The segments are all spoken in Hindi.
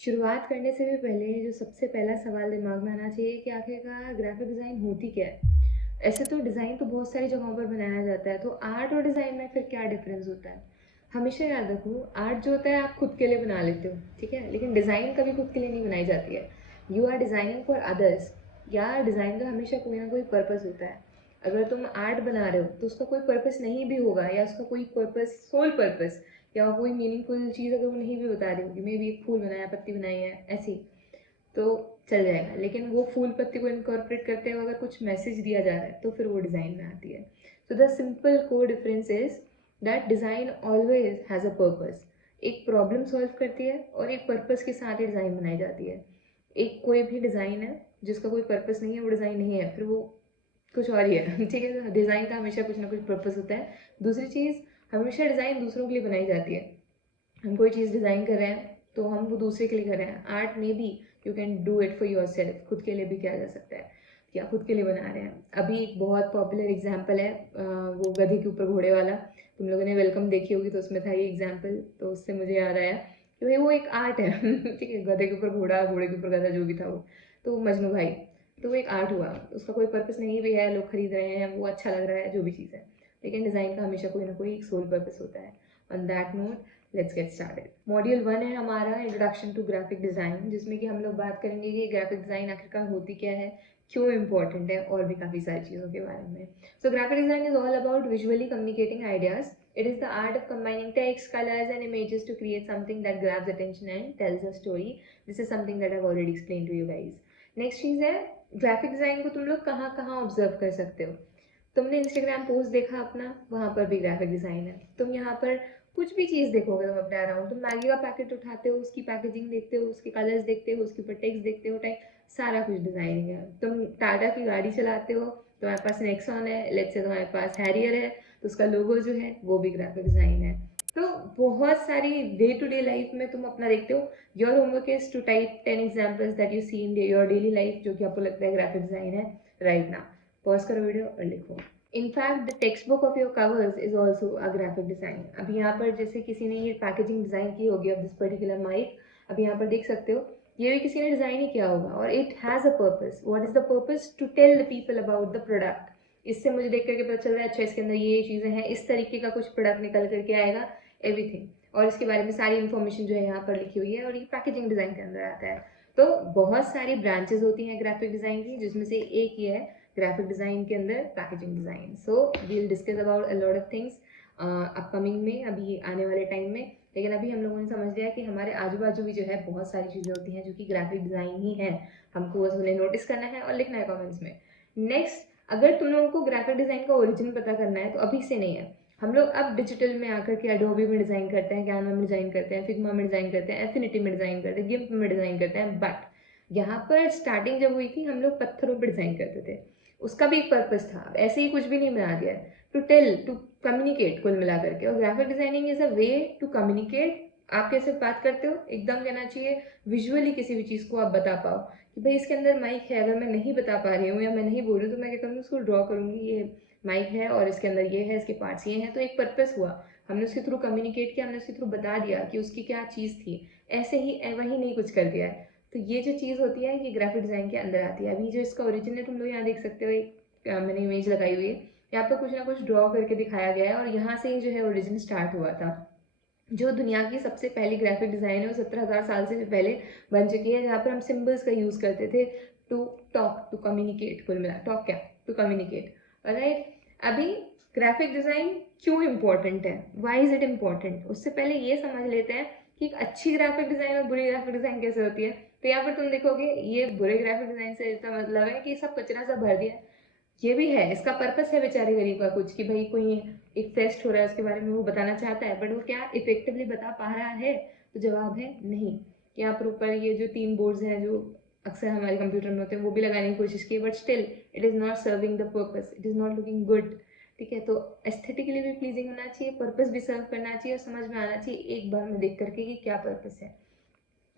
शुरुआत करने से भी पहले जो सबसे पहला सवाल दिमाग में आना चाहिए कि आखिरकार ग्राफिक डिज़ाइन होती क्या है? ऐसे तो डिज़ाइन तो बहुत सारी जगहों पर बनाया जाता है, तो आर्ट और डिज़ाइन में फिर क्या डिफरेंस होता है? हमेशा याद रखो, आर्ट जो होता है आप खुद के लिए बना लेते हो, ठीक है? लेकिन डिज़ाइन कभी खुद के लिए नहीं बनाई जाती है। You are designing for others. या डिज़ाइन का हमेशा कोई ना कोई पर्पस होता है। अगर तुम आर्ट बना रहे हो तो उसका कोई पर्पस नहीं भी होगा, या उसका कोई पर्पस, सोल पर्पस या कोई मीनिंगफुल चीज़ अगर वो नहीं भी बता रही होगी, मे बी एक फूल बनाया, पत्ती बनाई है, ऐसी, तो चल जाएगा। लेकिन वो फूल पत्ती को इनकॉर्पोरेट करते हुए अगर कुछ मैसेज दिया जा रहा है तो फिर वो डिज़ाइन में आती है। सो द सिंपल को difference is that design always has a purpose. एक प्रॉब्लम सॉल्व करती है और एक पर्पस के साथ ही डिज़ाइन बनाई जाती है। एक कोई भी डिज़ाइन है जिसका कोई पर्पस नहीं है, वो डिज़ाइन नहीं है, फिर वो कुछ और ही है। ठीक है, तो डिज़ाइन का हमेशा कुछ ना कुछ पर्पस होता है। दूसरी चीज़, हमेशा डिज़ाइन दूसरों के लिए बनाई जाती है। हम कोई चीज़ डिज़ाइन कर रहे हैं तो हम वो दूसरे के लिए कर रहे हैं। आर्ट में भी you can do it for your self, खुद के लिए भी किया जा सकता है, या खुद के लिए बना रहे हैं। अभी एक बहुत पॉपुलर एग्जाम्पल है, वो गधे के ऊपर घोड़े वाला। तुम लोगों ने वेलकम देखी होगी तो उसमें था ये एग्जाम्पल, तो उससे मुझे याद आया कि भाई वो एक आर्ट है। ठीक है, गधे के ऊपर घोड़ा, घोड़े के ऊपर गधा, जो भी था वो, तो मजनू भाई, तो वो एक आर्ट हुआ। उसका कोई पर्पस नहीं भी है, लोग खरीद रहे हैं, वो अच्छा लग रहा है, जो भी चीज़ है, लेकिन डिज़ाइन का हमेशा कोई ना कोई एक सोल पर्पस होता है। On that note, let's get started. Module 1 है हमारा इंट्रोडक्शन टू ग्राफिक डिज़ाइन, जिसमें कि हम लोग बात करेंगे कि ग्राफिक डिज़ाइन आखिरकार होती क्या है, क्यों इंपॉर्टेंट है, और भी काफ़ी सारी चीज़ों के बारे में। So graphic design is all about visually communicating ideas. It is the art of combining text, colors, and images to create something that grabs attention and tells a story. This is something that I've already explained to you guys. Next चीज़ है, ग्राफिक डिज़ाइन को तुम लोग कहाँ कहाँ ऑब्जर्व कर सकते हो। तुमने इंस्टाग्राम पोस्ट देखा अपना, वहाँ पर भी ग्राफिक डिज़ाइन है। तुम यहाँ पर कुछ भी चीज़ देखोगे तुम अपने अराउंड, तुम मैगी का पैकेट उठाते हो, उसकी पैकेजिंग देखते हो, उसके कलर्स देखते हो, उसके ऊपर टेक्स्ट देखते हो, टाइप सारा कुछ डिज़ाइनिंग है। तुम टाटा की गाड़ी चलाते हो, तुम्हारे पास नेक्सॉन है, लेट्स से तुम्हारे पास हैरियर है, तो उसका लोगो जो है वो भी ग्राफिक डिज़ाइन है। तो बहुत सारी डे टू डे लाइफ में तुम अपना देखते हो। Your homework is to type 10 examples that you see in your daily life जो कि आपको लगता है ग्राफिक डिज़ाइन है राइट नाउ। पॉज करो वीडियो और लिखो। In fact, the textbook of your covers is also a graphic design. अभी यहाँ पर जैसे किसी ने ये पैकेजिंग डिज़ाइन की होगी ऑफ दिस पर्टिकुलर माइक, अभी यहाँ पर देख सकते हो, ये भी किसी ने डिज़ाइन ही किया होगा, और it has a purpose. What is the purpose? To tell the people about the product. इससे मुझे देख करके पता चल रहा है, अच्छा इसके अंदर ये चीज़ें हैं, इस तरीके का कुछ प्रोडक्ट निकल करके आएगा, एवरीथिंग, और इसके बारे में सारी इन्फॉर्मेशन जो है यहाँ पर लिखी हुई है, और ये पैकेजिंग डिज़ाइन के अंदर आता है। तो बहुत सारी ब्रांचेज होती हैं ग्राफिक डिज़ाइन की, जिसमें से एक ये है ग्राफिक डिज़ाइन के अंदर packaging design. So we will discuss about a lot of things upcoming में, अभी आने वाले टाइम में। लेकिन अभी हम लोगों ने समझ लिया कि हमारे आजू बाजू भी जो है बहुत सारी चीज़ें होती हैं जो कि ग्राफिक डिज़ाइन ही है। हमको बस उन्हें नोटिस करना है और लिखना है कमेंट्स में। नेक्स्ट, अगर तुम लोगों को ग्राफिक डिज़ाइन का ओरिजिन पता करना है तो अभी से नहीं है। हम लोग अब डिजिटल में आकर के एडोबी में डिज़ाइन करते हैं, कैनवा में डिज़ाइन करते हैं, फिग्मा में डिज़ाइन करते हैं, एफिनिटी में डिज़ाइन करते हैं, गिम्प में डिज़ाइन करते हैं, बट यहाँ पर स्टार्टिंग जब हुई थी हम लोग पत्थरों पर डिज़ाइन करते थे। उसका भी एक पर्पस था, ऐसे ही कुछ भी नहीं बना दिया है। टू टेल, टू कम्युनिकेट, कुल मिला करके। और graphic designing is a way to communicate. आप कैसे बात करते हो, एकदम कहना चाहिए विजुअली किसी भी चीज़ को आप बता पाओ कि भाई इसके अंदर माइक है। अगर मैं नहीं बता पा रही हूँ या मैं नहीं बोल रही हूँ तो मैं क्या करूँगी, उसको ड्रॉ करूँगी, ये माइक है और इसके अंदर ये है, इसके पार्ट्स ये हैं, तो एक पर्पस हुआ। हमने उसके थ्रू कम्युनिकेट किया, हमने उसके थ्रू बता दिया कि उसकी क्या चीज़ थी। ऐसे ही वही नहीं कुछ कर दिया है। तो ये जो चीज़ होती है ये ग्राफिक डिज़ाइन के अंदर आती है। अभी जो इसका ओरिजिन है तुम लोग यहाँ देख सकते हो, एक मैंने इमेज लगाई हुई है, यहाँ पर कुछ ना कुछ ड्रॉ करके दिखाया गया है, और यहाँ से ही जो है ओरिजिन स्टार्ट हुआ था। जो दुनिया की सबसे पहली ग्राफिक डिज़ाइन है वो 17,000 साल से भी पहले बन चुकी है, जहाँ पर हम सिम्बल्स का यूज़ करते थे टू टॉक, टू कम्युनिकेट। कुल मिला टॉक क्या, टू कम्युनिकेट, राइट। अभी ग्राफिक डिज़ाइन क्यों इम्पोर्टेंट है, वाई इज़ इट इम्पोर्टेंट, उससे पहले ये समझ लेते हैं कि एक अच्छी ग्राफिक डिज़ाइन और बुरी ग्राफिक डिज़ाइन कैसे होती है। तो यहाँ पर तुम देखोगे ये बुरे ग्राफिक डिज़ाइन से इसका मतलब है कि सब कचरा सा भर दिया है। ये भी है, इसका पर्पस है बेचारे गरीब का कुछ, कि भाई कोई एक फेस्ट हो रहा है उसके बारे में वो बताना चाहता है, बट वो क्या इफेक्टिवली बता पा रहा है? तो जवाब है नहीं। यहाँ पर ऊपर ये जो 3 बोर्ड्स हैं जो अक्सर हमारे कंप्यूटर में होते हैं वो भी लगाने की कोशिश की, but still it is not serving the purpose, it is not looking good. ठीक है, तो एस्थेटिकली भी प्लीजिंग होना चाहिए, पर्पस भी सर्व करना चाहिए, और समझ में आना चाहिए एक बार में देख करके कि क्या पर्पस है।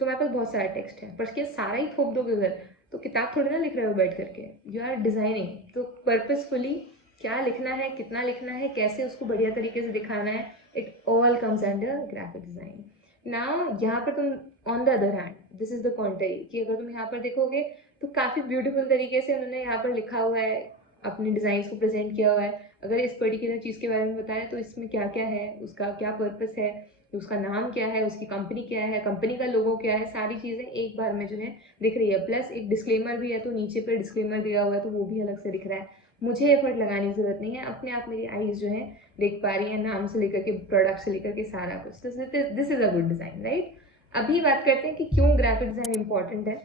तुम्हारे पास बहुत सारा टेक्स्ट है, पर क्या सारा ही थोप दोगे उधर, तो किताब थोड़ी ना लिख रहे हो बैठ करके, यू आर डिजाइनिंग। तो पर्पसफुली क्या लिखना है, कितना लिखना है, कैसे उसको बढ़िया तरीके से दिखाना है, it all comes under graphic design. Now यहाँ पर तुम on the other hand, this is the country, कि अगर तुम यहाँ पर देखोगे तो काफ़ी ब्यूटीफुल तरीके से उन्होंने यहाँ पर लिखा हुआ है, अपने डिज़ाइंस को प्रेजेंट किया हुआ है। अगर इस पर्टिकुलर चीज़ के बारे में बताएं तो इसमें क्या क्या है, उसका क्या पर्पस है, उसका नाम क्या है, उसकी कंपनी क्या है, कंपनी का लोगो क्या है, सारी चीज़ें एक बार में जो है दिख रही है। प्लस एक डिस्क्लेमर भी है, तो नीचे पर डिस्क्लेमर दिया हुआ है तो वो भी अलग से दिख रहा है। मुझे एफर्ट लगाने की ज़रूरत नहीं है, अपने आप मेरी आईज जो है देख पा रही है, नाम से लेकर के प्रोडक्ट से लेकर के सारा कुछ। This is a good design, right. अभी बात करते हैं कि क्यों ग्राफिक डिज़ाइन इंपॉर्टेंट है।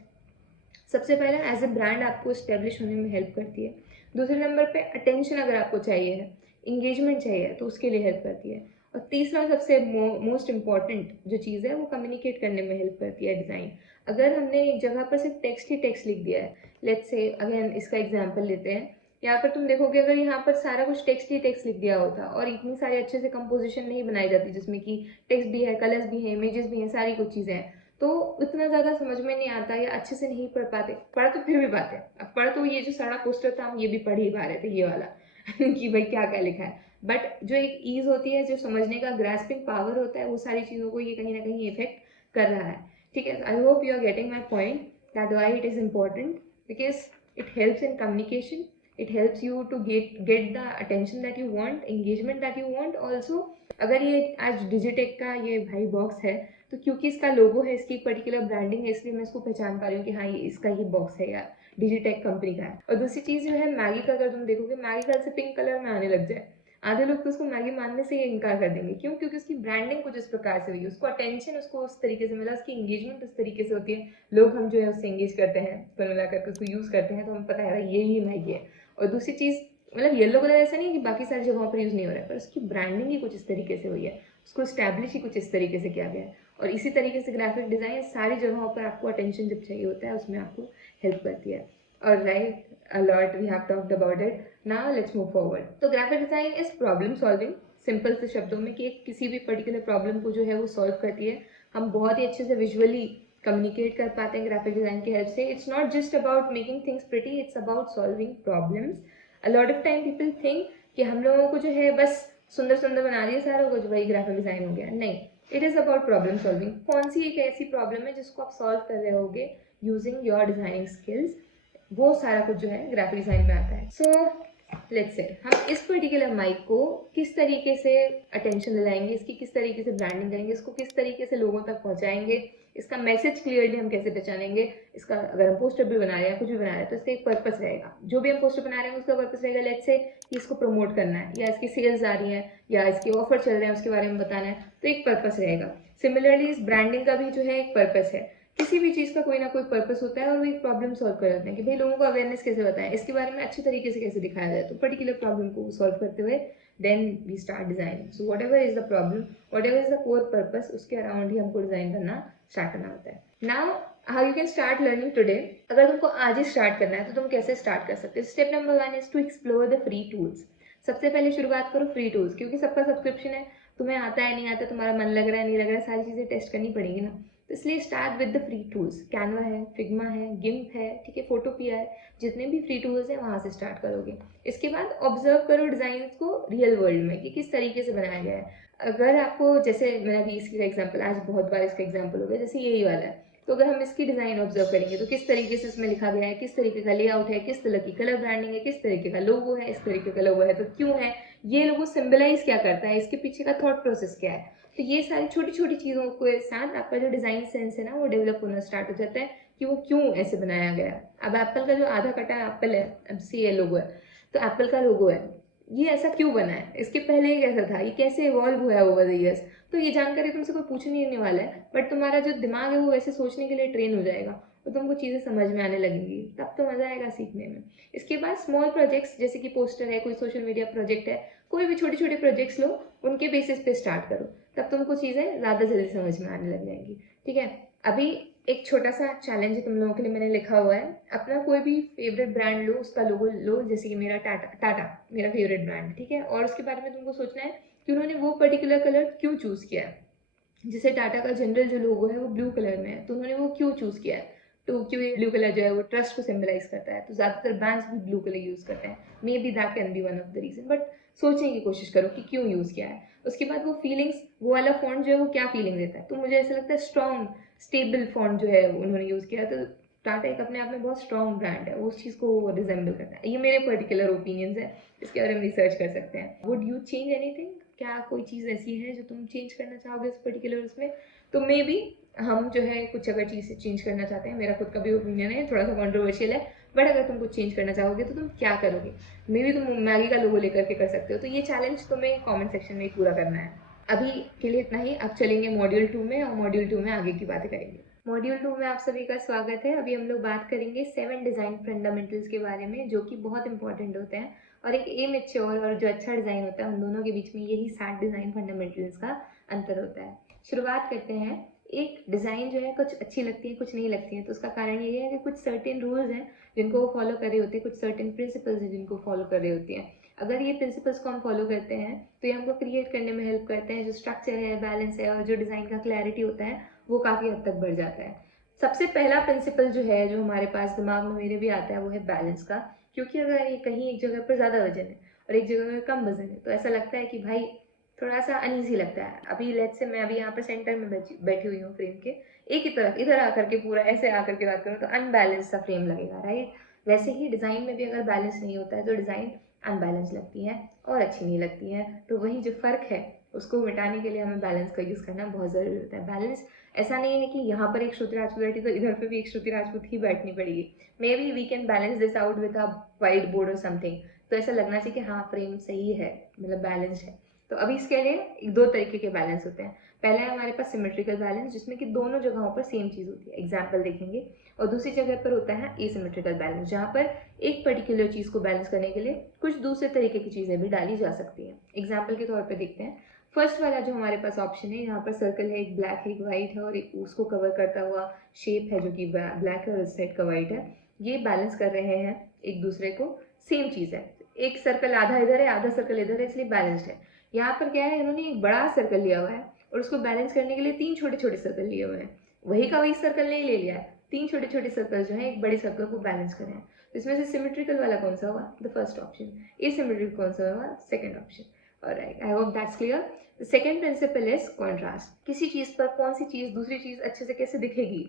सबसे पहला, एज ए ब्रांड आपको इस्टेब्लिश होने में हेल्प करती है। दूसरे नंबर पे अटेंशन अगर आपको चाहिए है, इंगेजमेंट चाहिए तो उसके लिए हेल्प करती है। और तीसरा सबसे मोस्ट इम्पॉर्टेंट जो चीज़ है वो कम्युनिकेट करने में हेल्प करती है डिज़ाइन। अगर हमने एक जगह पर सिर्फ टेक्स्ट ही टेक्स्ट लिख दिया है, लेट्स से अगेन इसका एग्जाम्पल लेते हैं, यहाँ पर तुम देखोगे अगर यहाँ पर सारा कुछ टेक्स्ट ही टेक्स्ट लिख दिया होता और इतनी सारी अच्छे से कंपोजिशन नहीं बनाई जाती जिसमें कि टेक्स्ट भी है, कलर्स भी हैं, इमेजेस भी हैं, सारी कुछ चीज़ें हैं, तो इतना ज़्यादा समझ में नहीं आता या अच्छे से नहीं पढ़ पाते। पढ़ तो फिर भी पाते, अब पढ़ तो ये जो सारा पोस्टर था हम ये भी पढ़ ही पा रहे थे, ये वाला कि भाई क्या क्या लिखा है। बट जो एक ईज होती है, जो समझने का ग्रास्पिंग पावर होता है, वो सारी चीज़ों को ये कहीं ना कहीं इफेक्ट कर रहा है। ठीक है, I hope you are getting my point that why it is important, because it helps in communication, it helps you to get the attention that you want, engagement that you want also। अगर ये आज डिजिटेक का ये भाई बॉक्स है तो क्योंकि इसका लोगो है, इसकी पर्टिकुलर ब्रांडिंग है, इसलिए मैं इसको पहचान पा रही हूँ कि हाँ ये इसका ही बॉक्स है यार, डिजिटेक कंपनी का है। और दूसरी चीज़ जो है मैगी का, अगर तुम देखोगे मैगी कल से पिंक कलर में आने लग जाए, आधे लोग तो उसको मैगी मानने से ही इनकार कर देंगे। क्यों? क्योंकि उसकी ब्रांडिंग कुछ इस प्रकार से हुई है, उसको अटेंशन उसको उस तरीके से मिला, उसकी एंगेजमेंट उस तरीके से होती है, लोग हम जो है उससे एंगेज करते हैं, कुल मिला करके उसको यूज़ करते हैं, तो हमें पता है भाई यही मैगी है। और दूसरी चीज़, मतलब येलो कलर ऐसा नहीं है कि बाकी सारी जगहों पर यूज़ नहीं हो रहा है, पर उसकी ब्रांडिंग ही कुछ इस तरीके से हुई है, उसको स्टैब्लिश ही कुछ इस तरीके से किया गया है। और इसी तरीके से ग्राफिक डिज़ाइन सारी जगहों पर आपको अटेंशन जब चाहिए होता है उसमें आपको हेल्प करती है। और right, a lot we have talked about it, now let's move forward। तो graphic design is problem solving, simple से शब्दों में, कि एक किसी भी पर्टिकुलर प्रॉब्लम को जो है वो सॉल्व करती है। हम बहुत ही अच्छे से विजुअली कम्युनिकेट कर पाते हैं ग्राफिक डिज़ाइन की हेल्प से। It's not just about making things pretty, it's about solving problems. A lot of time people think कि हम लोगों को जो है बस सुंदर सुंदर बना दिया सारा कुछ, वही ग्राफिक डिज़ाइन हो गया, नहीं। It is about problem solving. कौन सी एक ऐसी प्रॉब्लम है जिसको आप सॉल्व कर रहे होगे यूजिंग योर डिज़ाइनिंग स्किल्स, वो सारा कुछ जो है ग्राफिक डिज़ाइन में आता है। सो लेट्स से हम इस पर्टिकुलर माइक को किस तरीके से अटेंशन दिलाएंगे, इसकी किस तरीके से ब्रांडिंग करेंगे, इसको किस तरीके से लोगों तक पहुंचाएंगे, इसका मैसेज क्लियरली हम कैसे पहचानेंगे। इसका अगर हम पोस्टर भी बना रहे हैं, कुछ भी बना रहे हैं, तो इसका एक पर्पस रहेगा। जो भी हम पोस्टर बना रहे हैं उसका पर्पस रहेगा, लेट्स से कि इसको प्रमोट करना है, या इसकी सेल्स आ रही है, या इसके ऑफर चल रहे हैं उसके बारे में बताना है, तो एक पर्पस रहेगा। सिमिलरली इस ब्रांडिंग का भी जो है एक पर्पस है। किसी भी चीज़ का कोई ना कोई पर्पस होता है और वो एक प्रॉब्लम सॉल्व कर जाते हैं कि भाई लोगों को अवेयरनेस कैसे बताएं, इसके बारे में अच्छी तरीके से कैसे दिखाया जाए, तो पर्टिकुलर प्रॉब्लम को सॉल्व करते हुए then we start designing. So whatever is the problem, whatever is the core purpose, उसके अराउंड ही हमको डिजाइन करना स्टार्ट करना होता है। Now how you can start learning today. अगर तुमको आज ही स्टार्ट करना है तो तुम कैसे स्टार्ट कर सकते हो। Step number 1 is to explore the free tools. सबसे पहले शुरुआत करो फ्री टूल्स, क्योंकि सबका सब्सक्रिप्शन है, तुम्हें आता है नहीं आता, तुम्हारा मन लग रहा है नहीं लग रहा है, सारी चीज़ें टेस्ट करनी पड़ेगी ना। तो इसलिए start with the free tools. Canva है, फिग्मा है, गिम्प है, ठीक है, फोटोपिया है, जितने भी फ्री टूल्स हैं वहाँ से स्टार्ट करोगे। इसके बाद ऑब्जर्व करो डिज़ाइन को रियल वर्ल्ड में कि किस तरीके से बनाया गया है। अगर आपको, जैसे मैंने अभी इसका एग्जाम्पल, आज बहुत बार इसका एग्जाम्पल हो गया, जैसे यही वाला है, तो अगर हम इसकी डिज़ाइन ऑब्जर्व करेंगे तो किस तरीके से इसमें लिखा गया है, किस तरीके का लेआउट है, किस तरह की कलर ब्रांडिंग है, किस तरीके का लोगो है, इस तरीके का लोगो है तो क्यों है, ये लोगो सिंबलाइज क्या करता है, इसके पीछे का थॉट प्रोसेस क्या है। तो ये सारी छोटी छोटी चीज़ों के साथ आपका जो डिज़ाइन सेंस है ना वो डेवलप होना स्टार्ट हो जाता है कि वो क्यों ऐसे बनाया गया। अब एप्पल का जो आधा कटा एप्पल है, अब सी ए लोगो है, तो एप्पल का लोगो है, ये ऐसा क्यों बना है, इसके पहले ये कैसा था, ये कैसे इवॉल्व हुआ है ओवर द ईयर्स। तो ये जानकारी तुमसे कोई पूछने नहीं वाला है, बट तुम्हारा जो दिमाग है वो वैसे सोचने के लिए ट्रेन हो जाएगा, तो तुमको चीज़ें समझ में आने लगेंगी, तब तो मज़ा आएगा सीखने में। इसके बाद स्मॉल प्रोजेक्ट्स, जैसे कि पोस्टर है, कोई सोशल मीडिया प्रोजेक्ट है, कोई भी छोटे छोटे प्रोजेक्ट्स लो, उनके बेसिस पे स्टार्ट करो, तब तुमको चीज़ें ज़्यादा जल्दी समझ में आने लग जाएंगी। ठीक है, अभी एक छोटा सा चैलेंज है तुम लोगों के लिए, मैंने लिखा हुआ है, अपना कोई भी फेवरेट ब्रांड लो, उसका लोगो लो, जैसे कि मेरा टाटा मेरा फेवरेट ब्रांड, ठीक है, और उसके बारे में तुमको सोचना है कि उन्होंने वो पर्टिकुलर कलर क्यों चूज़ किया है। जैसे टाटा का जनरल जो लोगो है वो ब्लू कलर में है, तो उन्होंने वो क्यों चूज़ किया है, तो क्योंकि ब्लू कलर जो है वो ट्रस्ट को सिंबलाइज करता है, तो ज़्यादातर ब्रांड्स भी ब्लू कलर यूज़ करते हैं, maybe that can be one of the reason, but सोचने की कोशिश करो कि क्यों यूज़ किया है। उसके बाद वो फीलिंग्स वो वाला फ़ॉन्ट जो है वो क्या फीलिंग देता है। तो मुझे ऐसा लगता है स्ट्रॉन्ग स्टेबल फ़ॉन्ट जो है उन्होंने यूज़ किया, तो टाटा एक अपने आप में बहुत स्ट्रॉन्ग ब्रांड है, उस चीज़ को रिजेंबल करता है। ये मेरे पर्टिकुलर ओपिनियंस है, इसके बारे में रिसर्च कर सकते हैं। Would you change anything? क्या कोई चीज़ ऐसी है जो तुम चेंज करना चाहोगे इस पर्टिकुलर उसमें? तो मे बी हम जो है कुछ अगर चीज़ चेंज करना चाहते हैं, मेरा खुद का भी ओपिनियन है, थोड़ा सा कॉन्ट्रोवर्शियल है, बट अगर तुम कुछ चेंज करना चाहोगे तो तुम क्या करोगे? मे बी तुम मैगी का लोगो लेकर के कर सकते हो। तो ये चैलेंज तुम्हें कमेंट सेक्शन में ही पूरा करना है। अभी के लिए इतना ही, अब चलेंगे मॉड्यूल 2 में, और मॉड्यूल 2 में आगे की बातें करेंगे। मॉड्यूल 2 में आप सभी का स्वागत है। अभी हम लोग बात करेंगे 7 डिज़ाइन फंडामेंटल्स के बारे में, जो कि बहुत इंपॉर्टेंट होते हैं, और एक इमेच्योर और जो अच्छा डिज़ाइन होता है, उन दोनों के बीच में यही 7 डिज़ाइन फंडामेंटल्स का अंतर होता है। शुरुआत करते हैं। एक डिज़ाइन जो है कुछ अच्छी लगती है, कुछ नहीं लगती है, तो उसका कारण ये है कि कुछ सर्टेन रूल्स हैं जिनको वो फॉलो कर रहे होते हैं, कुछ सर्टेन प्रिंसिपल्स हैं जिनको फॉलो कर रहे होती हैं। अगर ये प्रिंसिपल्स को हम फॉलो करते हैं तो ये हमको क्रिएट करने में हेल्प करते हैं। जो स्ट्रक्चर है, बैलेंस है, और जो डिज़ाइन का क्लैरिटी होता है, वो काफ़ी हद तक बढ़ जाता है। सबसे पहला प्रिंसिपल जो है, जो हमारे पास दिमाग में मेरे भी आता है, वो है बैलेंस का। क्योंकि अगर ये कहीं एक जगह पर ज़्यादा वजन है और एक जगह पर कम वजन है, तो ऐसा लगता है कि भाई थोड़ा सा अनईजी लगता है। अभी लेट्स से मैं अभी यहाँ पर सेंटर में बैठी हुई हूँ फ्रेम के, एक ही तरफ इधर आकर के पूरा ऐसे आकर के बात करूँ तो अनबैलेंस सा फ्रेम लगेगा, राइट? वैसे ही डिज़ाइन में भी अगर बैलेंस नहीं होता है तो डिज़ाइन अनबैलेंस लगती है और अच्छी नहीं लगती है। तो वही जो फ़र्क है, उसको मिटाने के लिए हमें बैलेंस का यूज़ करना बहुत ज़रूरी होता है। बैलेंस ऐसा नहीं है कि यहाँ पर एक श्रुति राजपूत बैठी तो इधर पे भी एक श्रुति राजपूत ही बैठनी पड़ेगी। Maybe we can balance this out with a white board और समथिंग। तो ऐसा लगना चाहिए कि हाँ फ्रेम सही है, मतलब बैलेंस्ड है। तो अभी इसके लिए 2 तरीके के बैलेंस होते हैं। पहला है हमारे पास सिमेट्रिकल बैलेंस, जिसमें कि दोनों जगहों पर सेम चीज़ होती है, एग्जाम्पल देखेंगे। और दूसरी जगह पर होता है एसिमेट्रिकल बैलेंस, जहाँ पर एक पर्टिकुलर चीज़ को बैलेंस करने के लिए कुछ दूसरे तरीके की चीज़ें भी डाली जा सकती हैं। एग्जाम्पल के तौर पर देखते हैं। फर्स्ट वाला जो हमारे पास ऑप्शन है, यहाँ पर सर्कल है, एक ब्लैक है, एक वाइट है, और एक उसको कवर करता हुआ शेप है जो कि ब्लैक है और इस साइड का वाइट है। ये बैलेंस कर रहे हैं एक दूसरे को, सेम चीज़ है। एक सर्कल आधा इधर है, आधा सर्कल इधर है, इसलिए बैलेंस्ड है। यहाँ पर क्या है, इन्होंने एक बड़ा सर्कल लिया हुआ है और उसको बैलेंस करने के लिए 3 छोटे छोटे सर्कल लिए हुए हैं। वही का वही सर्कल नहीं ले लिया है, 3 छोटे छोटे सर्कल जो है एक बड़े सर्कल को बैलेंस कर रहे हैं। तो इसमें से सिमेट्रिकल वाला कौन सा हुआ? The first option. एसिमेट्रिकल कौन सा हुआ? Second option. Alright, I hope that's clear. The second principle is contrast. किसी चीज़ पर कौन सी चीज़ दूसरी चीज़ अच्छे से कैसे दिखेगी?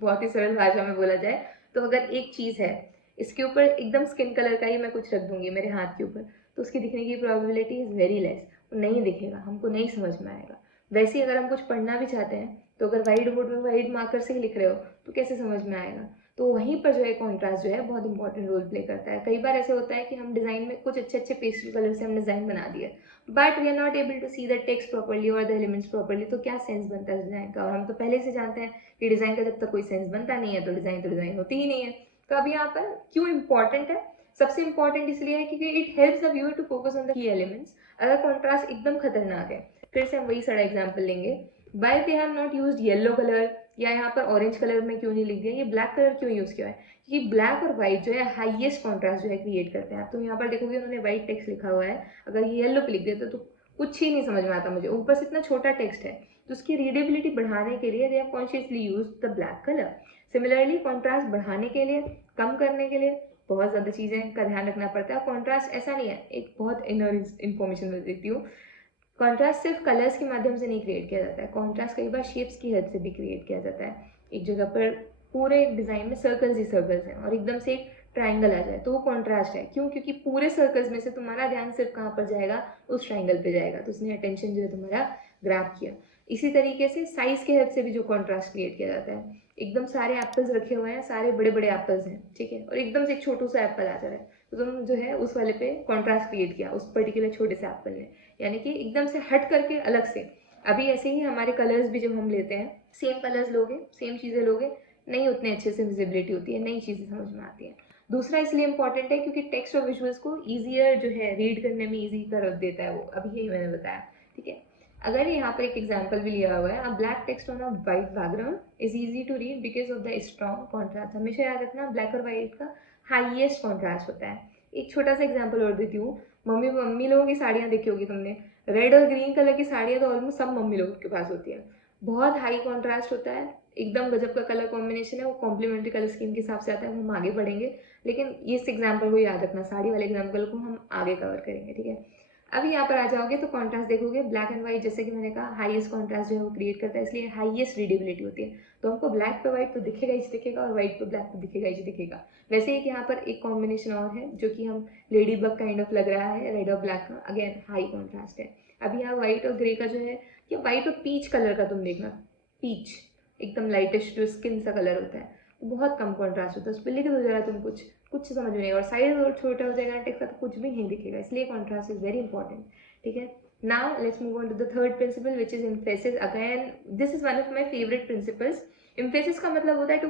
बहुत ही सरल भाषा में बोला जाए तो अगर एक चीज़ है, इसके ऊपर एकदम स्किन कलर का ही मैं कुछ रख दूंगी मेरे हाथ के ऊपर, तो उसकी दिखने की प्रोबेबिलिटी इज़ वेरी लेस, वो नहीं दिखेगा, हमको नहीं समझ में आएगा। वैसे ही अगर हम कुछ पढ़ना भी चाहते हैं तो अगर वाइट बोर्ड में वाइट मार्कर से ही लिख रहे हो तो कैसे समझ में आएगा? तो वहीं पर जो है कॉन्ट्रास्ट जो है बहुत इंपॉर्टेंट रोल प्ले करता है। कई बार ऐसे होता है कि हम डिज़ाइन में कुछ अच्छे अच्छे पेस्टल कलर से हम डिज़ाइन बना दिए, but we are not able to see the text properly और द एलिमेंट्स प्रॉपर्ली। तो क्या सेंस बनता है डिज़ाइन का? और हम तो पहले से जानते हैं कि डिज़ाइन का जब तक कोई सेंस बनता नहीं है तो डिज़ाइन होती ही नहीं है। तो अब यहाँ पर क्यों इंपॉर्टेंट है? सबसे इंपॉर्टेंट इसलिए है क्योंकि it helps the viewer to focus on the key elements. अगर कॉन्ट्रास्ट एकदम खतरनाक है, फिर से हम वही सारा एग्जाम्पल लेंगे। Why they have not used yellow colour, या यहाँ पर ऑरेंज कलर में क्यों नहीं लिख दिया, ये ब्लैक कलर क्यों यूज़ किया है? क्योंकि ब्लैक और व्हाइट जो है हाईएस्ट कॉन्ट्रास्ट जो है क्रिएट करते हैं। आप तो यहाँ पर देखोगे उन्होंने व्हाइट टेक्स्ट लिखा हुआ है, अगर ये येलो पे लिख देते तो कुछ ही नहीं समझ में आता मुझे, ऊपर से इतना छोटा टेक्स्ट है। तो उसकी रीडेबिलिटी बढ़ाने के लिए they have consciously use the black colour. Similarly contrast बढ़ाने के लिए, कम करने के लिए बहुत ज़्यादा चीज़ें का ध्यान रखना पड़ता है। कॉन्ट्रास्ट ऐसा नहीं है, एक बहुत इनर इन्फॉर्मेशन मैं देती हूँ, कॉन्ट्रास्ट सिर्फ कलर्स के माध्यम से नहीं क्रिएट किया जाता है, कॉन्ट्रास्ट कई बार शेप्स की हेल्प से भी क्रिएट किया जाता है। एक जगह पर पूरे डिज़ाइन में सर्कल्स ही सर्कल्स हैं और एकदम से एक ट्राइंगल आ जाए तो वो कॉन्ट्रास्ट है। क्यों? क्योंकि पूरे सर्कल्स में से तुम्हारा ध्यान सिर्फ कहाँ पर जाएगा? उस ट्राइंगल पे जाएगा, तो उसने अटेंशन जो है तुम्हारा ग्रैब किया। इसी तरीके से साइज के हेल्प से भी जो कॉन्ट्रास्ट क्रिएट किया जाता है, एकदम सारे एप्पल्स रखे हुए हैं, सारे बड़े बड़े एप्पल्स हैं, ठीक है, और एकदम से एक छोटू सा एप्पल आ जा रहा है, तो तुम जो है उस वाले पे कॉन्ट्रास्ट क्रिएट किया उस पर्टिकुलर छोटे से एप्पल ने, यानी कि एकदम से हट करके अलग से। अभी ऐसे ही हमारे कलर्स भी जब हम लेते हैं, सेम कलर्स लोगे, सेम चीज़ें लोगे, नहीं उतने अच्छे से विजिबिलिटी होती है, नई चीज़ें समझ में आती हैं। दूसरा इसलिए इंपॉर्टेंट है क्योंकि टेक्स्ट और विजुअल्स को ईजियर जो है रीड करने में ईजी कर देता है वो, अभी यही मैंने बताया, ठीक है। अगर यहाँ पर एक एग्जाम्पल भी लिया हुआ है, a black text on a white background is easy to read because of the strong contrast. हमेशा याद रखना ब्लैक और वाइट का हाईएस्ट कॉन्ट्रास्ट होता है। एक छोटा सा एग्जाम्पल और देती हूँ, मम्मी लोगों की साड़ियाँ देखी होगी तुमने, रेड और ग्रीन कलर की साड़ियाँ तो ऑलमोस्ट सब मम्मी लोगों के पास होती है। बहुत हाई कॉन्ट्रास्ट होता है, एकदम गजब का कलर कॉम्बिनेशन है, वो कॉम्प्लीमेंट्री कलर स्कीम के हिसाब से आता है, वो हम आगे बढ़ेंगे, लेकिन इस एग्जाम्पल को याद रखना, साड़ी वाले एग्जाम्पल को हम आगे कवर करेंगे, ठीक है। अभी यहाँ पर आ जाओगे तो कॉन्ट्रास्ट देखोगे, ब्लैक एंड व्हाइट जैसे कि मैंने कहा हाईएस्ट कॉन्ट्रास्ट जो है वो क्रिएट करता है, इसलिए हाईएस्ट रीडेबिलिटी होती है। तो हमको ब्लैक पे व्हाइट तो दिखेगा ही दिखेगा और व्हाइट पे ब्लैक तो दिखेगा ही दिखेगा। वैसे एक यहाँ पर एक कॉम्बिनेशन और है जो कि हम लेडी बग काइंड ऑफ लग रहा है, रेड और ब्लैक का, अगेन हाई कॉन्ट्रास्ट है। अभी यहाँ व्हाइट और ग्रे का जो है, या व्हाइट और पीच कलर का तुम देखना, पीच एकदम लाइटिश जो स्किन सा कलर होता है, वो बहुत कम कॉन्ट्रास्ट होता है, उस पर लिख दो जरा तुम कुछ समझ में नहीं, और साइज और छोटा हो जाएगा टेक्स्ट का तो कुछ भी नहीं दिखेगा, इसलिए कॉन्ट्रास्ट इज वेरी इंपॉर्टेंट। ठीक है, now let's move on to the third principle which is emphasis. Again this is one of my favourite principles. Emphasis का मतलब होता है to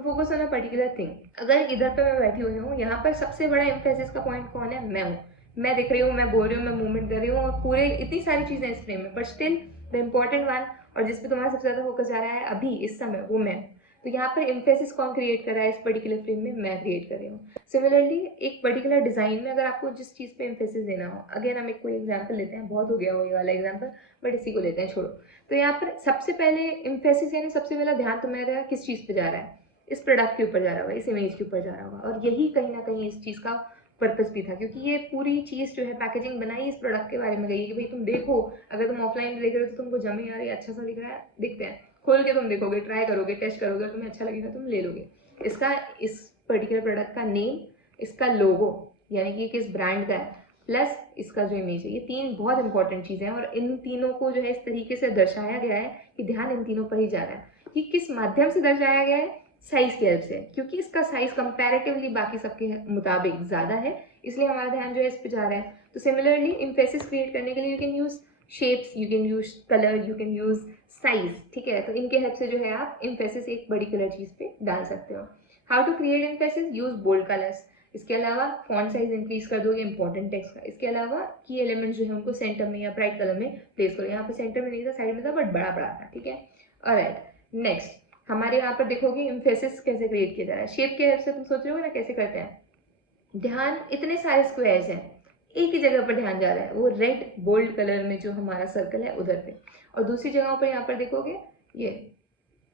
focus on a particular thing. अगर इधर पे मैं बैठी हुई हूँ, यहाँ पर सबसे बड़ा एम्फेसिस का पॉइंट कौन है? मैं हूँ। मैं दिख रही हूँ, मैं बोल रही हूँ, मैं मूवमेंट कर रही हूँ, और पूरे इतनी सारी चीजें इस फ्रेम में, but still the important one और जिसपे तुम्हारा सबसे ज्यादा फोकस जा रहा है अभी इस समय, वो मैं। तो यहाँ पर एम्फेसिस कौन क्रिएट कर रहा है इस पर्टिकुलर फ्रेम में? मैं क्रिएट कर रही हूँ। सिमिलरली एक पर्टिकुलर डिजाइन में अगर आपको जिस चीज पे एम्फेसिस देना हो, अगेन हम एक कोई एग्जांपल लेते हैं, बहुत हो गया वो ये वाला एग्जांपल, बट इसी को लेते हैं, छोड़ो। तो यहाँ पर सबसे पहले एम्फेसिस यानी सबसे पहला ध्यान तुम्हारा किस चीज पे जा रहा है? इस प्रोडक्ट के ऊपर जा रहा होगा, इस इमेज के ऊपर जा रहा होगा, और यही कहीं ना कहीं इस चीज का पर्पस भी था, क्योंकि ये पूरी चीज जो है पैकेजिंग बनाई इस प्रोडक्ट के बारे में गई है कि भाई तुम देखो, अगर तुम ऑफलाइन देख रहे हो तो तुमको जमे यार ये अच्छा सा दिख रहा है, दिखते हैं, खोल के तुम देखोगे, ट्राई करोगे, टेस्ट करोगे, और तुम्हें अच्छा लगेगा तुम ले लोगे। इसका इस पर्टिकुलर प्रोडक्ट का नेम, इसका लोगो यानी कि किस ब्रांड का है, प्लस इसका जो इमेज है, ये तीन बहुत इंपॉर्टेंट चीजें हैं, और इन तीनों को जो है इस तरीके से दर्शाया गया है कि ध्यान इन तीनों पर ही जा रहा है। कि किस माध्यम से दर्शाया गया है? साइज की हेल्प से, क्योंकि इसका साइज कंपैरेटिवली बाकी सबके मुताबिक ज्यादा है, इसलिए हमारा ध्यान जो है इस पे जा रहा है। तो सिमिलरली एम्फेसिस क्रिएट करने के लिए you can use shapes, you can use colour, you can use size. ठीक है, तो इनके हेल्प से जो है आप एम्फेसिस एक पर्टिकुलर चीज पे डाल सकते हो। How to create emphasis? Use bold colours. इसके अलावा फॉन्ट साइज इंक्रीज कर दोगे इंपॉर्टेंट टेक्स्ट का। इसके अलावा की एलिमेंट्स जो है उनको सेंटर में या ब्राइट कलर में प्लेस करो। यहाँ पे सेंटर में नहीं था, साइड में था, बट बड़ा बड़ा था। ठीक है, ऑलराइट, नेक्स्ट हमारे यहाँ पर देखोगे एम्फेसिस कैसे क्रिएट किया जा रहा है। शेप के हेल्प से तुम सोच रहे हो ना कैसे करते हैं। ध्यान इतने सारे स्क्वायर्स हैं, एक ही जगह पर ध्यान जा रहा है, वो रेड बोल्ड कलर में जो हमारा सर्कल है उधर पे, और दूसरी जगहों पर यहाँ पर देखोगे ये,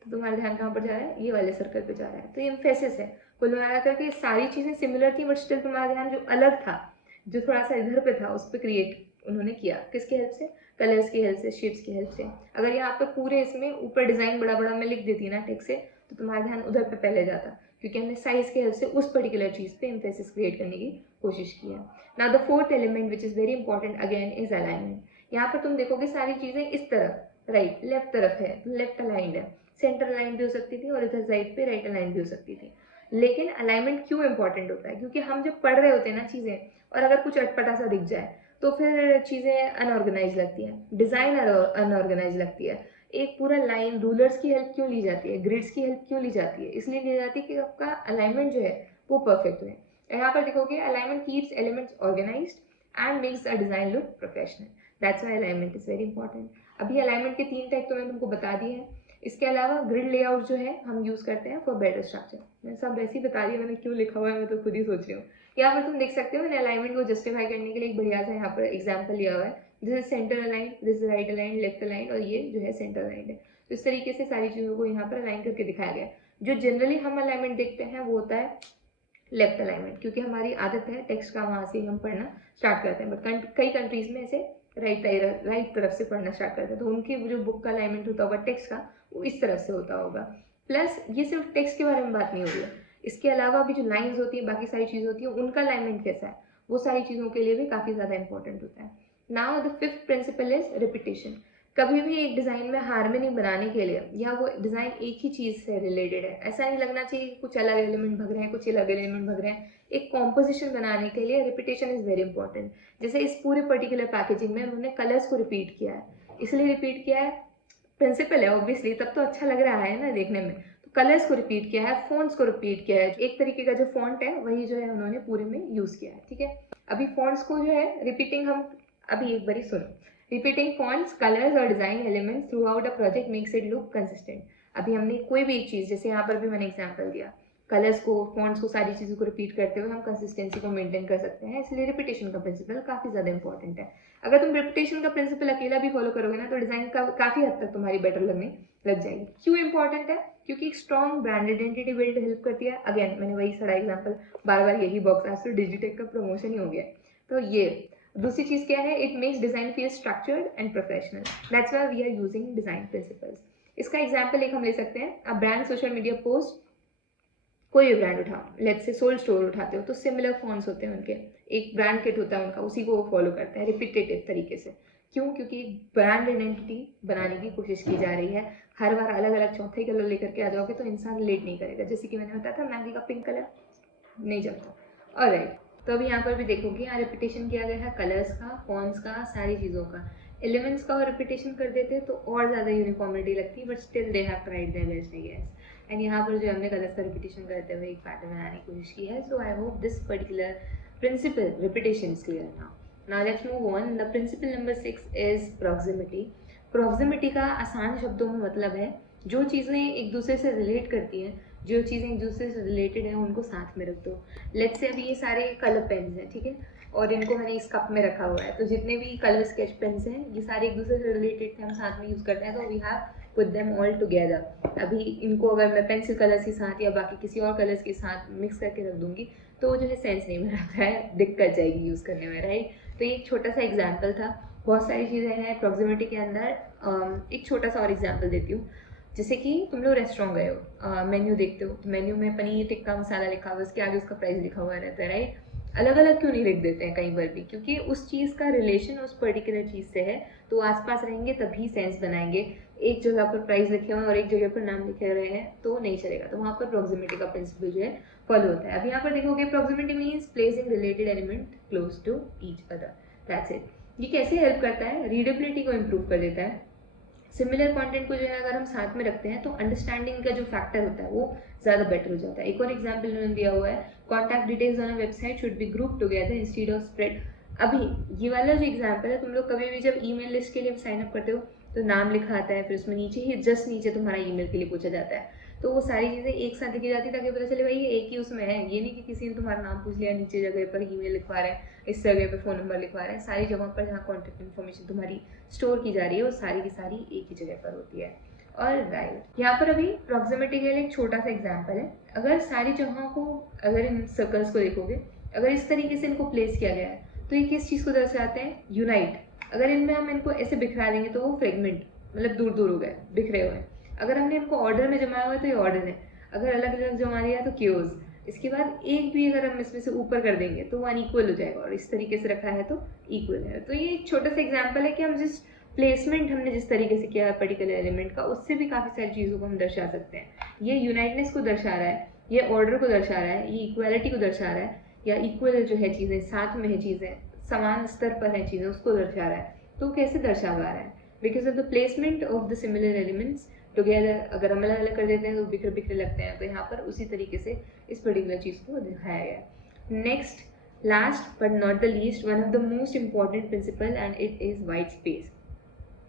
तो तुम्हारा ध्यान कहाँ पर जा रहा है? ये वाले सर्कल पे जा रहा है। तो ये एम्फेसिस है। कुल मिला करके सारी चीजें सिमिलर थी, बट स्टिल तुम्हारा ध्यान जो अलग था, जो थोड़ा सा इधर पे था, उस पर क्रिएट उन्होंने किया। किसकी हेल्प से? कलर्स की हेल्प से, शेप्स की हेल्प से। अगर यहाँ पर पूरे इसमें ऊपर डिजाइन बड़ा बड़ा मैं लिख देती ना टेक्स्ट से, तो तुम्हारा ध्यान उधर पे पहले जाता, क्योंकि हमने साइज के हेल्प से उस पर्टिकुलर चीज पे एम्फेसिस क्रिएट करने की कोशिश की है। Now the fourth element which is very important again is alignment. यहाँ पर तुम देखोगे सारी चीजें इस तरफ राइट लेफ्ट तरफ है, लेफ्ट अलाइंड है, सेंटर अलाइन भी हो सकती थी, और इधर साइड पे राइट अलाइन भी हो सकती थी। लेकिन अलाइनमेंट क्यों इंपॉर्टेंट होता है? क्योंकि हम जब पढ़ रहे होते हैं ना चीजें, और अगर कुछ अटपटा सा दिख जाए तो फिर चीजें अनऑर्गेनाइज लगती है, डिजाइन अनऑर्गेनाइज लगती है। एक पूरा लाइन रूलर्स की हेल्प क्यों ली जाती है, ग्रिड्स की हेल्प क्यों ली जाती है? इसलिए ली जाती है कि आपका अलाइनमेंट जो है वो परफेक्ट हो। यहाँ पर देखोगे alignment keeps elements organised and makes a design look professional. That's why alignment is very important. अभी अलाइनमेंट के 3 टाइप तो मैंने तुमको बता दिए हैं। इसके अलावा ग्रिड लेआउट जो है हम यूज करते हैं फॉर बेटर स्ट्रक्चर। मैं सब वैसे ही बता दिया, मैंने क्यों लिखा हुआ है मैं तो खुद ही सोच रही हूँ। यहाँ पर तुम देख सकते हो मैंने अलाइनमेंट को जस्टिफाई करने के लिए एक बढ़िया सा यहाँ पर एग्जाम्पल लिया हुआ है। This is centre align, this is right align, left align, और ये जो है सेंटर अलाइन है। तो इस तरीके से सारी चीजों को यहाँ पर अलाइन करके दिखाया गया है। जो जनरली हम अलाइनमेंट देखते हैं वो होता है लेफ्ट अलाइनमेंट, क्योंकि हमारी आदत है टेक्स्ट का वहां से हम पढ़ना स्टार्ट करते हैं, बट कई कंट्रीज में ऐसे राइट तरफ से पढ़ना स्टार्ट करते हैं, तो उनकी जो बुक का अलाइनमेंट होता होगा टेक्स्ट का, वो इस तरफ से होता होगा। प्लस ये सिर्फ टेक्स्ट के बारे में बात नहीं हो रही है, इसके अलावा भी जो लाइन्स होती है, बाकी सारी चीज़ होती है, उनका अलाइनमेंट कैसा है, वो सारी चीज़ों के लिए भी काफ़ी ज़्यादा इंपॉर्टेंट होता है। Now the fifth principle is repetition. कभी भी एक डिज़ाइन में हार्मनी बनाने के लिए, या वो डिज़ाइन एक ही चीज़ से रिलेटेड है, ऐसा नहीं लगना चाहिए कि कुछ अलग एलिमेंट भग रहे हैं, कुछ अलग एलिमेंट भग रहे हैं। एक कॉम्पोजिशन बनाने के लिए रिपीटेशन इज वेरी इंपॉर्टेंट। जैसे इस पूरे पर्टिकुलर पैकेजिंग में उन्होंने कलर्स को रिपीट किया है, इसलिए रिपीट किया है, प्रिंसिपल है ऑब्वियसली, तब तो अच्छा लग रहा है ना देखने में। तो कलर्स को रिपीट किया है, फॉन्ट्स को रिपीट किया है, एक तरीके का जो फॉन्ट है वही जो है उन्होंने पूरे में यूज किया है। ठीक है, अभी फॉन्ट्स को जो है रिपीटिंग हम अभी एक बार सुनो। रिपीटिंग फॉन्ट्स, कलर्स और design elements through out a project makes it look consistent. अभी हमने कोई भी एक चीज, जैसे यहाँ पर भी मैंने एग्जाम्पल दिया, कलर्स को, फॉन्ट्स को, सारी चीज़ों को रिपीट करते हुए हम कंसिस्टेंसी को मेंटेन कर सकते हैं, इसलिए रिपीटेशन का प्रिंसिपल काफ़ी ज़्यादा इंपॉर्टेंट है। अगर तुम रिपीटेशन का प्रिंसिपल अकेला भी फॉलो करोगे ना, तो डिज़ाइन का काफ़ी हद तक तुम्हारी बेटर लगने लग जाएगी। क्यों इंपॉर्टेंट है? क्योंकि एक strong brand identity build help करती है। अगेन मैंने वही सारा एग्जाम्पल बार बार यही बॉक्स, आज तो डिजिटेक का प्रमोशन ही हो गया। तो ये दूसरी चीज़ क्या है, it makes design feel structured and professional, that's why we are using design principles. इसका एग्जाम्पल एक हम ले सकते हैं, अब ब्रांड सोशल मीडिया पोस्ट, कोई भी ब्रांड उठाओ, लेट्स से सोल स्टोर उठाते हो तो सिमिलर फॉन्ट्स होते हैं उनके, एक ब्रांड किट होता है उनका, उसी को वो फॉलो करते हैं रिपीटेटिव तरीके से। क्यों? क्योंकि एक ब्रांड आइडेंटिटी बनाने की कोशिश की जा रही है। हर बार अलग अलग चौथा ही कलर लेकर के आ जाओगे तो इंसान रिलेट नहीं करेगा, जैसे कि मैंने बताया था मैगी का पिंक कलर नहीं चलता। ऑलराइट, तो अभी यहाँ पर भी देखोगे यहाँ रिपीटेशन किया गया है कलर्स का, फॉन्ट्स का, सारी चीज़ों का। एलिमेंट्स का और रिपीटेशन कर देते तो और ज़्यादा यूनिफॉर्मिटी लगती, but still they have tried their best I guess. And यहाँ पर जो हमने कलर्स का रिपीटेशन करते हुए एक पैटर्न बनाने की कोशिश की है, so I hope this particular principle repetition is clear now. Now let's move on. The principle number 6 is proximity. Proximity का आसान शब्दों में मतलब है जो चीज़ें एक दूसरे से रिलेट करती हैं, जो चीज़ें एक दूसरे से रिलेटेड हैं उनको साथ में रख दो। लेट्स से अभी ये सारे कलर पेन्स हैं, ठीक है, और इनको मैंने इस कप में रखा हुआ है, तो जितने भी कलर स्केच पेन्स हैं ये सारे एक दूसरे से रिलेटेड थे, हम साथ में यूज़ करते हैं, तो we have put them all together. अभी इनको अगर मैं पेंसिल कलर्स के साथ या बाकी किसी और कलर्स के साथ मिक्स करके रख दूंगी तो वो जो है सेंस नहीं बनाता है, दिक्कत जाएगी यूज़ करने में, राइट। तो ये एक छोटा सा एग्जाम्पल था, बहुत सारी चीज़ें हैं प्रॉक्सिमिटी के अंदर। एक छोटा सा और एग्जाम्पल देती हूँ, जैसे कि तुम लोग रेस्टोरेंट गए हो, मेन्यू देखते हो, तो मेन्यू में पनीर टिक्का मसाला लिखा हुआ है, उसके आगे उसका प्राइस लिखा हुआ रहता है, राइट। अलग अलग क्यों नहीं लिख देते हैं कई बार भी? क्योंकि उस चीज़ का रिलेशन उस पर्टिकुलर चीज़ से है, तो आसपास रहेंगे तभी सेंस बनाएंगे। एक जगह पर प्राइस लिखे हुए हैं और एक जगह पर नाम लिखे हुए हैं तो नहीं चलेगा, तो वहाँ पर प्रॉक्सिमिटी का प्रिंसिपल जो है फॉलो होता है। अब यहाँ पर देखोगे proximity means placing related element close to each other, that's it. ये कैसे हेल्प करता है? रीडेबिलिटी को इम्प्रूव कर देता है। सिमिलर कंटेंट को जो है अगर हम साथ में रखते हैं तो अंडरस्टैंडिंग का जो फैक्टर होता है वो ज़्यादा बेटर हो जाता है। एक और एग्जांपल उन्होंने दिया हुआ है, contact details on a website should be group together instead of spread. अभी ये वाला जो एग्जांपल है, तुम लोग कभी भी जब ईमेल लिस्ट के लिए साइन अप करते हो तो नाम लिखा आता है, फिर उसमें नीचे ही जस्ट नीचे तुम्हारा ईमेल के लिए पूछा जाता है, तो वो सारी चीज़ें एक साथ लिखी जाती है ताकि पता चले भाई ये एक ही उसमें है, ये नहीं कि किसी ने तुम्हारा नाम पूछ लिया, नीचे जगह पर ईमेल लिखवा रहे हैं, इस जगह पे फ़ोन नंबर लिखवा रहे हैं। सारी जगहों पर जहाँ कॉन्टैक्ट इन्फॉर्मेशन तुम्हारी स्टोर की जा रही है वो सारी की सारी एक ही जगह पर होती है। और राइट, यहाँ पर अभी प्रॉक्सिमिटी के लिए एक छोटा सा एग्जाम्पल है। अगर सारी जगहों को, अगर इन सर्कल्स को देखोगे, अगर इस तरीके से इनको प्लेस किया गया है तो ये किस चीज़ को दर्शाते हैं? यूनाइट। अगर इनमें हम इनको ऐसे बिखरा देंगे तो वो फ्रेगमेंट, मतलब दूर दूर हो गए, बिखरे हुए हैं। अगर हमने इनको ऑर्डर में जमाया हुआ है तो ये ऑर्डर है, अगर अलग अलग जमा दिया तो क्योज। इसके बाद एक भी अगर हम इसमें से ऊपर कर देंगे तो वो अनइक्वल हो जाएगा, और इस तरीके से रखा है तो इक्वल है। तो ये एक छोटा सा एग्जाम्पल है कि हम जिस प्लेसमेंट हमने जिस तरीके से किया है पर्टिकुलर एलिमेंट का, उससे भी काफ़ी सारी चीज़ों को हम दर्शा सकते हैं। ये यूनाइटनेस को दर्शा रहा है, ये ऑर्डर को दर्शा रहा है, ये इक्वालिटी को दर्शा रहा है, या इक्वल जो है चीज़ें, साथ में है चीज़ें, समान स्तर पर है चीज़ें, उसको दर्शा रहा है। तो कैसे दर्शा रहा है? Because of the placement of the similar elements together. अगर हम अलग अलग कर देते हैं तो बिखरे बिखरे लगते हैं, तो यहाँ पर उसी तरीके से इस पर्टिकुलर चीज़ को दिखाया गया है। Next, last but not the least, one of the most important principle and it is white space.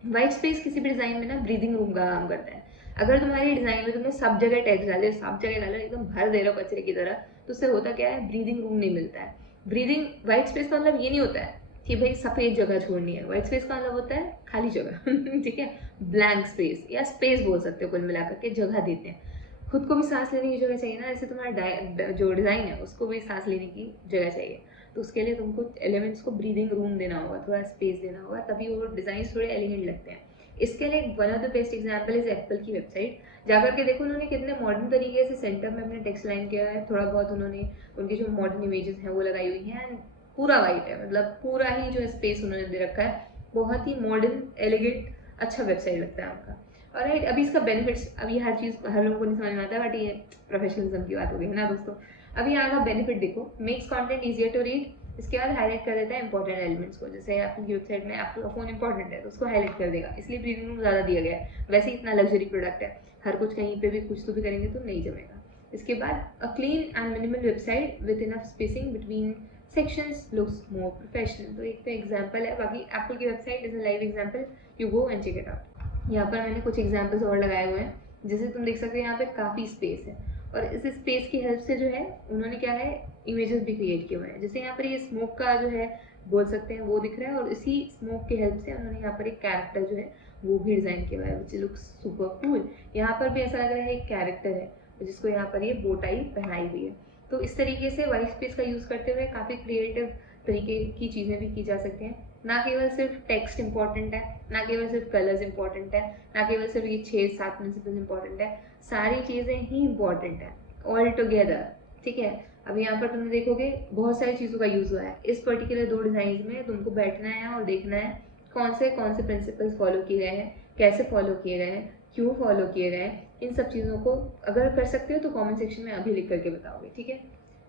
White space किसी भी डिज़ाइन में ना ब्रीदिंग रूम का काम करता है। अगर तुम्हारी डिज़ाइन में तुमने सब जगह टैक्स डाले, सब जगह डाले, एकदम भर दे रहे हो कचरे की तरह, तो उससे होता क्या है? ब्रीदिंग रूम नहीं मिलता है। ब्रीदिंग वाइट स्पेस का मतलब ये नहीं होता है कि भाई सफ़ेद जगह छोड़नी है। वाइट स्पेस का मतलब होता है खाली जगह ठीक है, ब्लैंक स्पेस या स्पेस बोल सकते हो, कुल मिलाकर के जगह देते हैं। खुद को भी सांस लेने की जगह चाहिए ना, जैसे तुम्हारा जो डिज़ाइन है उसको भी सांस लेने की जगह चाहिए, तो उसके लिए तुमको एलिमेंट्स को ब्रीदिंग रूम देना होगा, थोड़ा स्पेस देना होगा, तभी वो डिज़ाइन थोड़े एलिगेंट लगते हैं। इसके लिए one of the best example is Apple की वेबसाइट। जाकर के देखो उन्होंने कितने मॉडर्न तरीके से सेंटर में अपने टेक्स्ट लाइन किया है, थोड़ा बहुत उन्होंने उनकी जो मॉडर्न इमेजेस हैं वो लगाई हुई हैं, एंड पूरा वाइट है, मतलब पूरा ही जो है स्पेस उन्होंने दे रखा है। बहुत ही मॉडर्न एलिगेंट अच्छा वेबसाइट लगता है उनका। और राइट, अभी इसका बेनिफिट्स, अभी हर चीज़ हर लोगों को नहीं समझ में आता है, बट ये प्रोफेशनलिज्म की बात हो गई है ना दोस्तों। अभी यहाँ का बेनिफिट देखो, makes content easier to read. इसके बाद हाईलाइट कर देता है इंपॉर्टेंट एलिमेंट्स को, जैसे आपकी वेबसाइट में आपका फोन इंपॉर्टेंट है तो उसको हाईलाइट कर देगा, इसलिए ब्रीदिंग रूम ज़्यादा दिया गया है। वैसे ही इतना लग्जरी प्रोडक्ट है, हर कुछ कहीं पे भी कुछ तो भी करेंगे तो नहीं जमेगा। इसके बाद a clean and minimal website with enough spacing between sections looks more professional. तो एक तो एग्जाम्पल है, बाकी एप्पल की website is a live example, you go and check it out. यहाँ पर मैंने कुछ एग्जाम्पल्स और लगाए हुए हैं, जैसे तुम देख सकते हो यहाँ पे काफ़ी स्पेस है, और इस स्पेस की हेल्प से जो है उन्होंने क्या है, इमेजेस भी क्रिएट किए हुए हैं। जैसे यहाँ पर ये स्मोक का जो है बोल सकते हैं वो दिख रहा है, और इसी स्मोक की हेल्प से उन्होंने यहाँ पर एक कैरेक्टर जो है वो भी डिज़ाइन किया हुआ है, विच लुक्स सुपर कूल। यहाँ पर भी ऐसा लग रहा है एक कैरेक्टर है जिसको यहाँ पर ये बोटाई पहनाई हुई है। तो इस तरीके से वाइट स्पेस का यूज़ करते हुए काफ़ी क्रिएटिव तरीके की चीज़ें भी की जा सकती हैं। ना केवल सिर्फ टेक्स्ट इंपॉर्टेंट है, ना केवल सिर्फ कलर्स इंपॉर्टेंट है, ना केवल सिर्फ ये 6-7 प्रिंसिपल्स इंपॉर्टेंट है, सारी चीज़ें ही इंपॉर्टेंट है ऑल टुगेदर। ठीक है, अब यहाँ पर तुम देखोगे बहुत सारी चीज़ों का यूज़ हुआ है। इस पर्टिकुलर 2 डिज़ाइन में तुमको बैठना है और देखना है कौन से प्रिंसिपल्स फॉलो किए गए हैं, कैसे फॉलो किए गए हैं, क्यों फॉलो किए गए हैं। इन सब चीज़ों को अगर कर सकते हो तो कमेंट सेक्शन में अभी लिख करके बताओगे। ठीक है,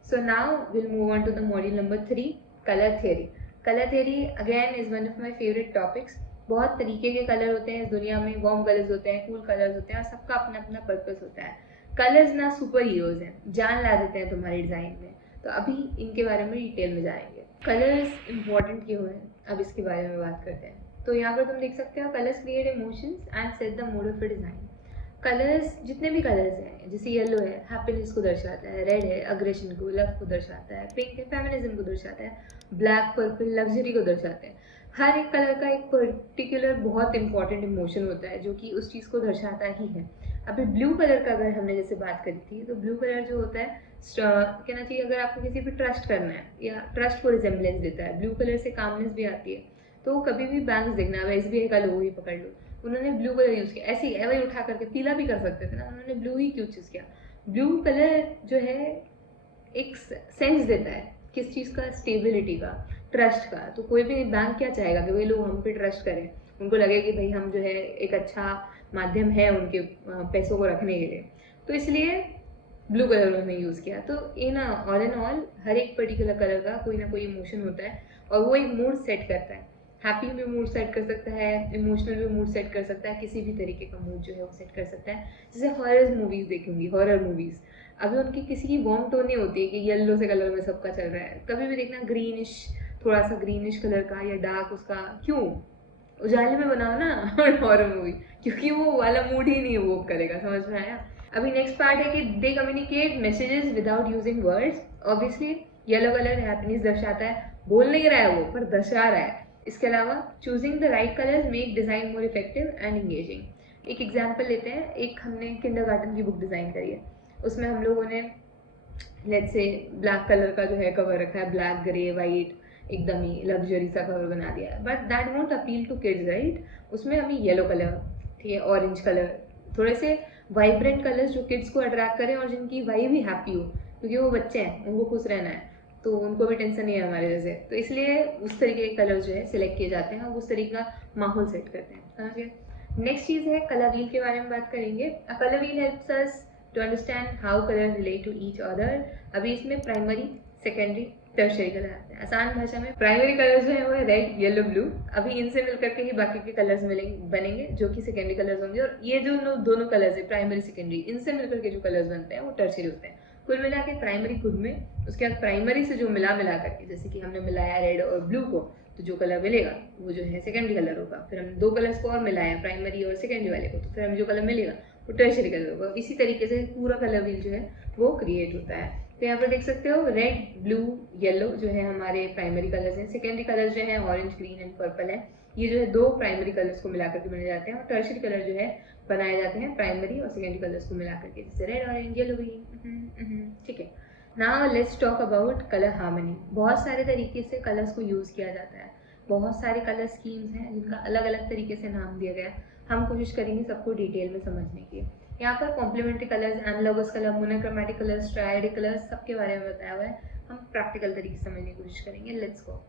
so now will move on to the module number 3, colour theory. Colour theory again is one of my favourite topics. बहुत तरीके के कलर होते हैं इस दुनिया में, वार्म कलर्स होते हैं, कूल कलर्स होते हैं, और सबका अपना अपना पर्पस होता है। कलर्स ना सुपर हीरोज हैं, जान ला देते हैं तुम्हारी डिज़ाइन में। तो अभी इनके बारे में डिटेल में जाएंगे। कलर्स इंपॉर्टेंट क्यों हैं, अब इसके बारे में बात करते हैं। तो यहाँ पर तुम देख सकते हो, colours create emotions and set the mood off A design. Colours, जितने भी कलर्स हैं, जैसे येलो है हैप्पीनेस को दर्शाता है, रेड है अग्रेशन को, लव को दर्शाता है, पिंक है फेमिनिज्म को दर्शाता है, ब्लैक पर्पल लग्जरी को दर्शाते हैं। हर एक कलर का एक पर्टिकुलर बहुत इंपॉर्टेंट इमोशन होता है जो कि उस चीज़ को दर्शाता ही है। अभी ब्लू कलर का अगर हमने जैसे बात करी थी, तो ब्लू कलर जो होता है कहना चाहिए अगर आपको किसी पे ट्रस्ट करना है या ट्रस्ट को रिजेम्बलेंस देता है। ब्लू कलर से कामनेस भी आती है। तो कभी भी बैंक्स देखना, अब SBI का लोगो ही पकड़ लो, उन्होंने ब्लू कलर यूज़ किया, ऐसे ही एवं उठा करके पीला भी कर सकते थे ना, उन्होंने ब्लू ही क्यों चूज़ किया। ब्लू कलर जो है एक सेंस देता है किस चीज़ का, स्टेबिलिटी का, ट्रस्ट का। तो कोई भी बैंक क्या चाहेगा कि वही लोग हम पे ट्रस्ट करें, उनको लगे कि भाई हम जो है एक अच्छा माध्यम है उनके पैसों को रखने के लिए। तो इसलिए ब्लू कलर उन्होंने यूज़ किया। तो इन ऑल एंड ऑल हर एक पर्टिकुलर कलर का कोई ना कोई इमोशन होता है और वो एक मूड सेट करता है। हैप्पी भी मूड सेट कर सकता है, इमोशनल भी मूड सेट कर सकता है, किसी भी तरीके का मूड जो है वो सेट कर सकता है। जैसे हॉरर मूवीज़ देखूंगी, हॉरर मूवीज़ अभी उनकी किसी की वार्म टोन नहीं होती है कि येलो से कलर में सबका चल रहा है। कभी भी देखना ग्रीनिश, थोड़ा सा ग्रीनिश कलर का या डार्क उसका, क्यों उजाले में बनाओ ना हॉरर मूवी, क्योंकि वो वाला मूड ही नहीं वो करेगा। समझ में आया। अभी नेक्स्ट पार्ट है कि दे communicate messages without using words. Obviously yellow colour happiness दर्शाता है, बोल नहीं रहा है वो पर दर्शा रहा है। इसके अलावा choosing the right colours make design more effective and engaging. एक एग्जाम्पल लेते हैं, एक हमने किंडरगार्टन की बुक डिज़ाइन करी है, उसमें हम लोगों ने लेट्स से ब्लैक कलर का जो है कवर रखा है, ब्लैक ग्रे वाइट, एकदम ही लग्जरी सा कवर बना दिया है, but that won't appeal to kids right. उसमें हमें येलो कलर, ठीक है, ऑरेंज कलर, थोड़े से वाइब्रेंट कलर्स जो किड्स को अट्रैक्ट करें और जिनकी वाइब भी हैप्पी हो, क्योंकि वो बच्चे हैं, उनको खुश रहना है, तो उनको भी टेंशन नहीं है हमारे जैसे। तो इसलिए उस तरीके के कलर जो है सिलेक्ट किए जाते हैं और उस तरीके का माहौल सेट करते हैं। समझ गए। नेक्स्ट चीज़ है कलर व्हील के बारे में बात करेंगे। Colour wheel helps us to understand how colour relate to each other. अभी इसमें प्राइमरी, सेकेंडरी, टर्शरी कलर आते हैं। आसान भाषा में प्राइमरी कलर जो है वो है रेड, येलो, ब्लू। अभी इनसे मिलकर के ही बाकी के कलर्स बनेंगे जो कि सेकेंडरी कलर्स होंगे। और ये जो दोनों कलर्स है प्राइमरी सेकेंडरी, इनसे मिलकर के जो कलर्स बनते हैं वो टर्शरी होते हैं। कुल मिला के प्राइमरी खुद में, उसके बाद प्राइमरी से जो मिला करके, जैसे कि हमने मिलाया रेड और ब्लू को, तो जो कलर मिलेगा वो जो है सेकेंडरी कलर होगा। फिर हमने 2 कलर्स को और मिलाया प्राइमरी और सेकेंडरी वाले को, तो फिर हमें जो कलर मिलेगा वो टर्शरी कलर होगा। इसी तरीके से पूरा कलर व्हील जो है वो क्रिएट होता है। तो यहाँ पर देख सकते हो रेड, ब्लू, येलो जो है हमारे प्राइमरी कलर्स हैं। सेकेंडरी कलर्स जो है ऑरेंज, ग्रीन एंड पर्पल है। ये जो है 2 प्राइमरी कलर्स को मिलाकर के बने जाते हैं। और टर्शरी कलर जो है बनाए जाते हैं प्राइमरी और सेकेंडरी कलर्स को मिलाकर के, जैसे रेड, ऑरेंज, येलो, ग्रीन। ठीक है, now let's talk about colour harmony. बहुत सारे तरीके से कलर्स को यूज़ किया जाता है, बहुत सारे कलर स्कीम्स हैं जिनका अलग अलग तरीके से नाम दिया गया है। हम कोशिश करेंगे सबको डिटेल में समझने की। यहाँ पर complementary colours, analogous colour, monochromatic colours, triadic colours, सबके बारे में बताया हुआ है। हम प्रैक्टिकल तरीके से समझने की कोशिश करेंगे। Let's go.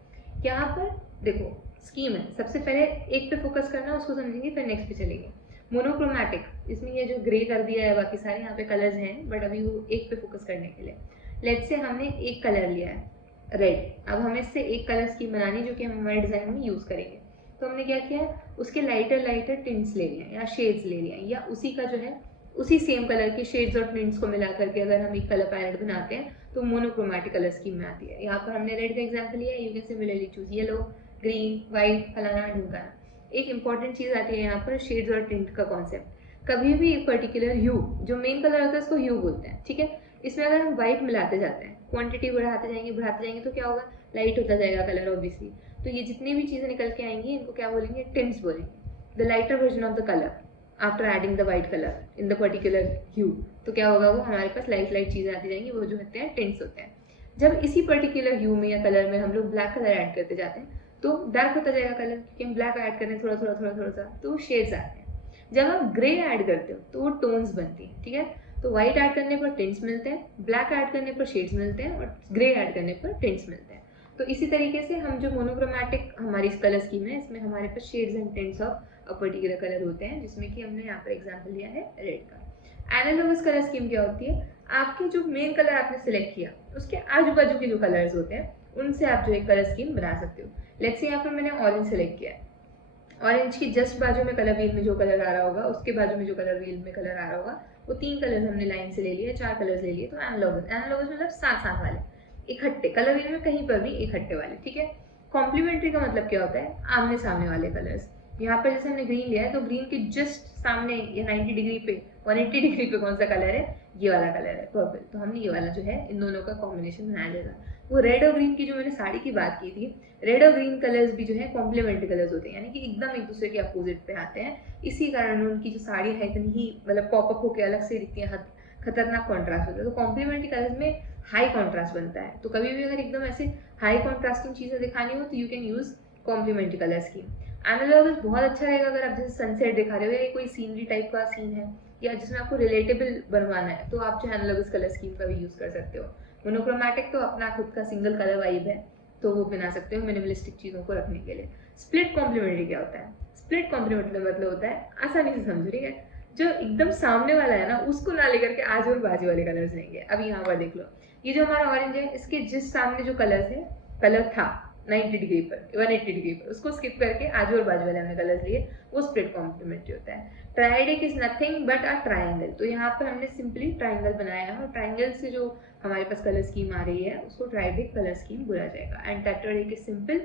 यहाँ पर देखो स्कीम है, सबसे पहले एक पे फोकस करना, उसको समझेंगे, फिर नेक्स्ट पे चलेंगे। मोनोक्रोमैटिक, इसमें ये जो ग्रे कर दिया है, बाकी सारे यहाँ पे कलर्स हैं, बट अभी वो एक पे फोकस करने के लिए। लेट्स से हमने एक कलर लिया है रेड, अब हमें इससे एक कलर स्कीम बनानी जो कि हम हमारे डिज़ाइन में यूज़ करेंगे। तो हमने क्या किया, उसके लाइटर टिंट्स ले लिए या शेड्स ले लिए, या उसी का जो है उसी सेम कलर के शेड्स और टिंट्स को मिला करके अगर हम एक कलर पैलेट बनाते हैं तो मोनोक्रोमैटिक कलर स्कीम में आती है। यहाँ पर हमने रेड का एग्जाम्पल लिया है, you can similarly choose yellow, green, white, फलाना ढिमकाना। एक इंपॉर्टेंट चीज़ आती है यहाँ पर, शेड्स और टिंट का कॉन्सेप्ट। कभी भी एक पर्टिकुलर ह्यू, जो मेन कलर होता है उसको ह्यू बोलते हैं, ठीक है। इसमें अगर हम व्हाइट मिलाते जाते हैं, क्वांटिटी बढ़ाते जाएंगे तो क्या होगा, लाइट होता जाएगा कलर ऑब्वियसली। तो ये जितनी भी चीज़ें निकल के आएंगी इनको क्या बोलेंगे, टिंट्स बोलेंगे। The lighter version of the colour after adding the white colour in the particular hue, तो क्या होगा, वो हमारे पास लाइट चीज़ें आती जाएंगी, वो जो होते हैं टिंट्स होते हैं। जब इसी पर्टिकुलर ह्यू में या कलर में हम लोग ब्लैक कलर ऐड करते जाते हैं तो डार्क होता जाएगा कलर, क्योंकि हम ब्लैक ऐड कर रहे हैं थोड़ा थोड़ा थोड़ा थोड़ा सा, तो वो शेड्स आते हैं। जब आप ग्रे ऐड करते हो तो वो टोन्स बनती है, ठीक है। तो व्हाइट ऐड करने पर टिंट्स मिलते हैं, ब्लैक ऐड करने पर शेड्स मिलते हैं और ग्रे ऐड करने पर टिंट्स मिलते हैं। तो इसी तरीके से हम जो मोनोक्रोमैटिक हमारी कलर स्कीम है, इसमें हमारे पास shades and tints of a particular colour होते हैं, जिसमें कि हमने यहाँ पर एग्जाम्पल लिया है रेड का। एनालॉगस कलर स्कीम क्या होती है, आपके जो मेन कलर आपने सिलेक्ट किया उसके आजू बाजू के जो कलर्स होते हैं उनसे आप जो एक कलर स्कीम बना सकते हो। लेट्स से यहाँ पर मैंने ऑरेंज सेलेक्ट किया है, ऑरेंज की जस्ट बाजू में कलर व्हील में जो कलर आ रहा होगा, उसके बाजू में जो कलर व्हील में कलर आ रहा होगा, वो 3 कलर्स हमने लाइन से ले लिए, 4 कलर्स ले लिए, तो एनालॉगस। एनालॉगस मतलब साथ साथ वाले, इकट्ठे कलर व्हील में कहीं पर भी इकट्ठे वाले, ठीक है। कॉम्प्लीमेंट्री का मतलब क्या होता है, आमने सामने वाले कलर्स। यहाँ पर जैसे हमने ग्रीन लिया है तो ग्रीन के जस्ट सामने या 90 डिग्री पे 180 डिग्री पे कौन सा कलर है, ये वाला कलर है पर्पल, तो हमने ये वाला जो है इन दोनों का कॉम्बिनेशन बनाया जाएगा। वो रेड और ग्रीन की जो मैंने साड़ी की बात की थी, रेड और ग्रीन कलर्स भी जो है कॉम्प्लीमेंट्री कलर्स होते हैं, यानी कि एकदम एक दूसरे के अपोजिट पे आते हैं। इसी कारण उनकी जो साड़ी है इतनी ही मतलब पॉपअप होकर अलग से दिखती है, खतरनाक कॉन्ट्रास्ट होता है। तो कॉम्प्लीमेंट्री कलर्स में हाई कॉन्ट्रास्ट बनता है, तो कभी भी अगर एकदम ऐसे हाई कॉन्ट्रास्टिंग चीजें दिखानी हो तो you can use complementary colour scheme. Analogous बहुत अच्छा रहेगा अगर आप जैसे सनसेट दिखा रहे हो या कोई सीनरी टाइप का सीन है या जिसमें आपको रिलेटेबल बनवाना है, तो आप जो एनालॉगस कलर स्कीम का भी यूज कर सकते हो। मोनोक्रोमैटिक तो अपना खुद का सिंगल कलर वाइब है, तो वो बना सकते हो मिनिमलिस्टिक चीजों को रखने के लिए। स्प्लिट कॉम्प्लीमेंट्री क्या होता है, स्प्लिट कॉम्प्लीमेंट्री मतलब होता है, आसानी से समझो, ठीक है, जो एकदम सामने वाला है ना उसको ना लेकर के आजू और बाजू वाले कलर्स लेंगे। अब यहाँ पर देख लो, ये जो हमारा ऑरेंज है इसके जिस सामने जो कलर है, कलर था 90 डिग्री पर 180 डिग्री पर, उसको स्किप करके आजू और बाजू वाले हमने कलर्स लिए, वो स्प्लिट कॉम्प्लीमेंट्री होता है। Triadic is nothing but a triangle, तो यहाँ पर हमने सिंपली ट्राइंगल बनाया है और ट्राइंगल से जो हमारे पास कलर स्कीम आ रही है उसको ट्राइडेक कलर स्कीम बोला जाएगा। एंड टेट्राडेक इज सिंपल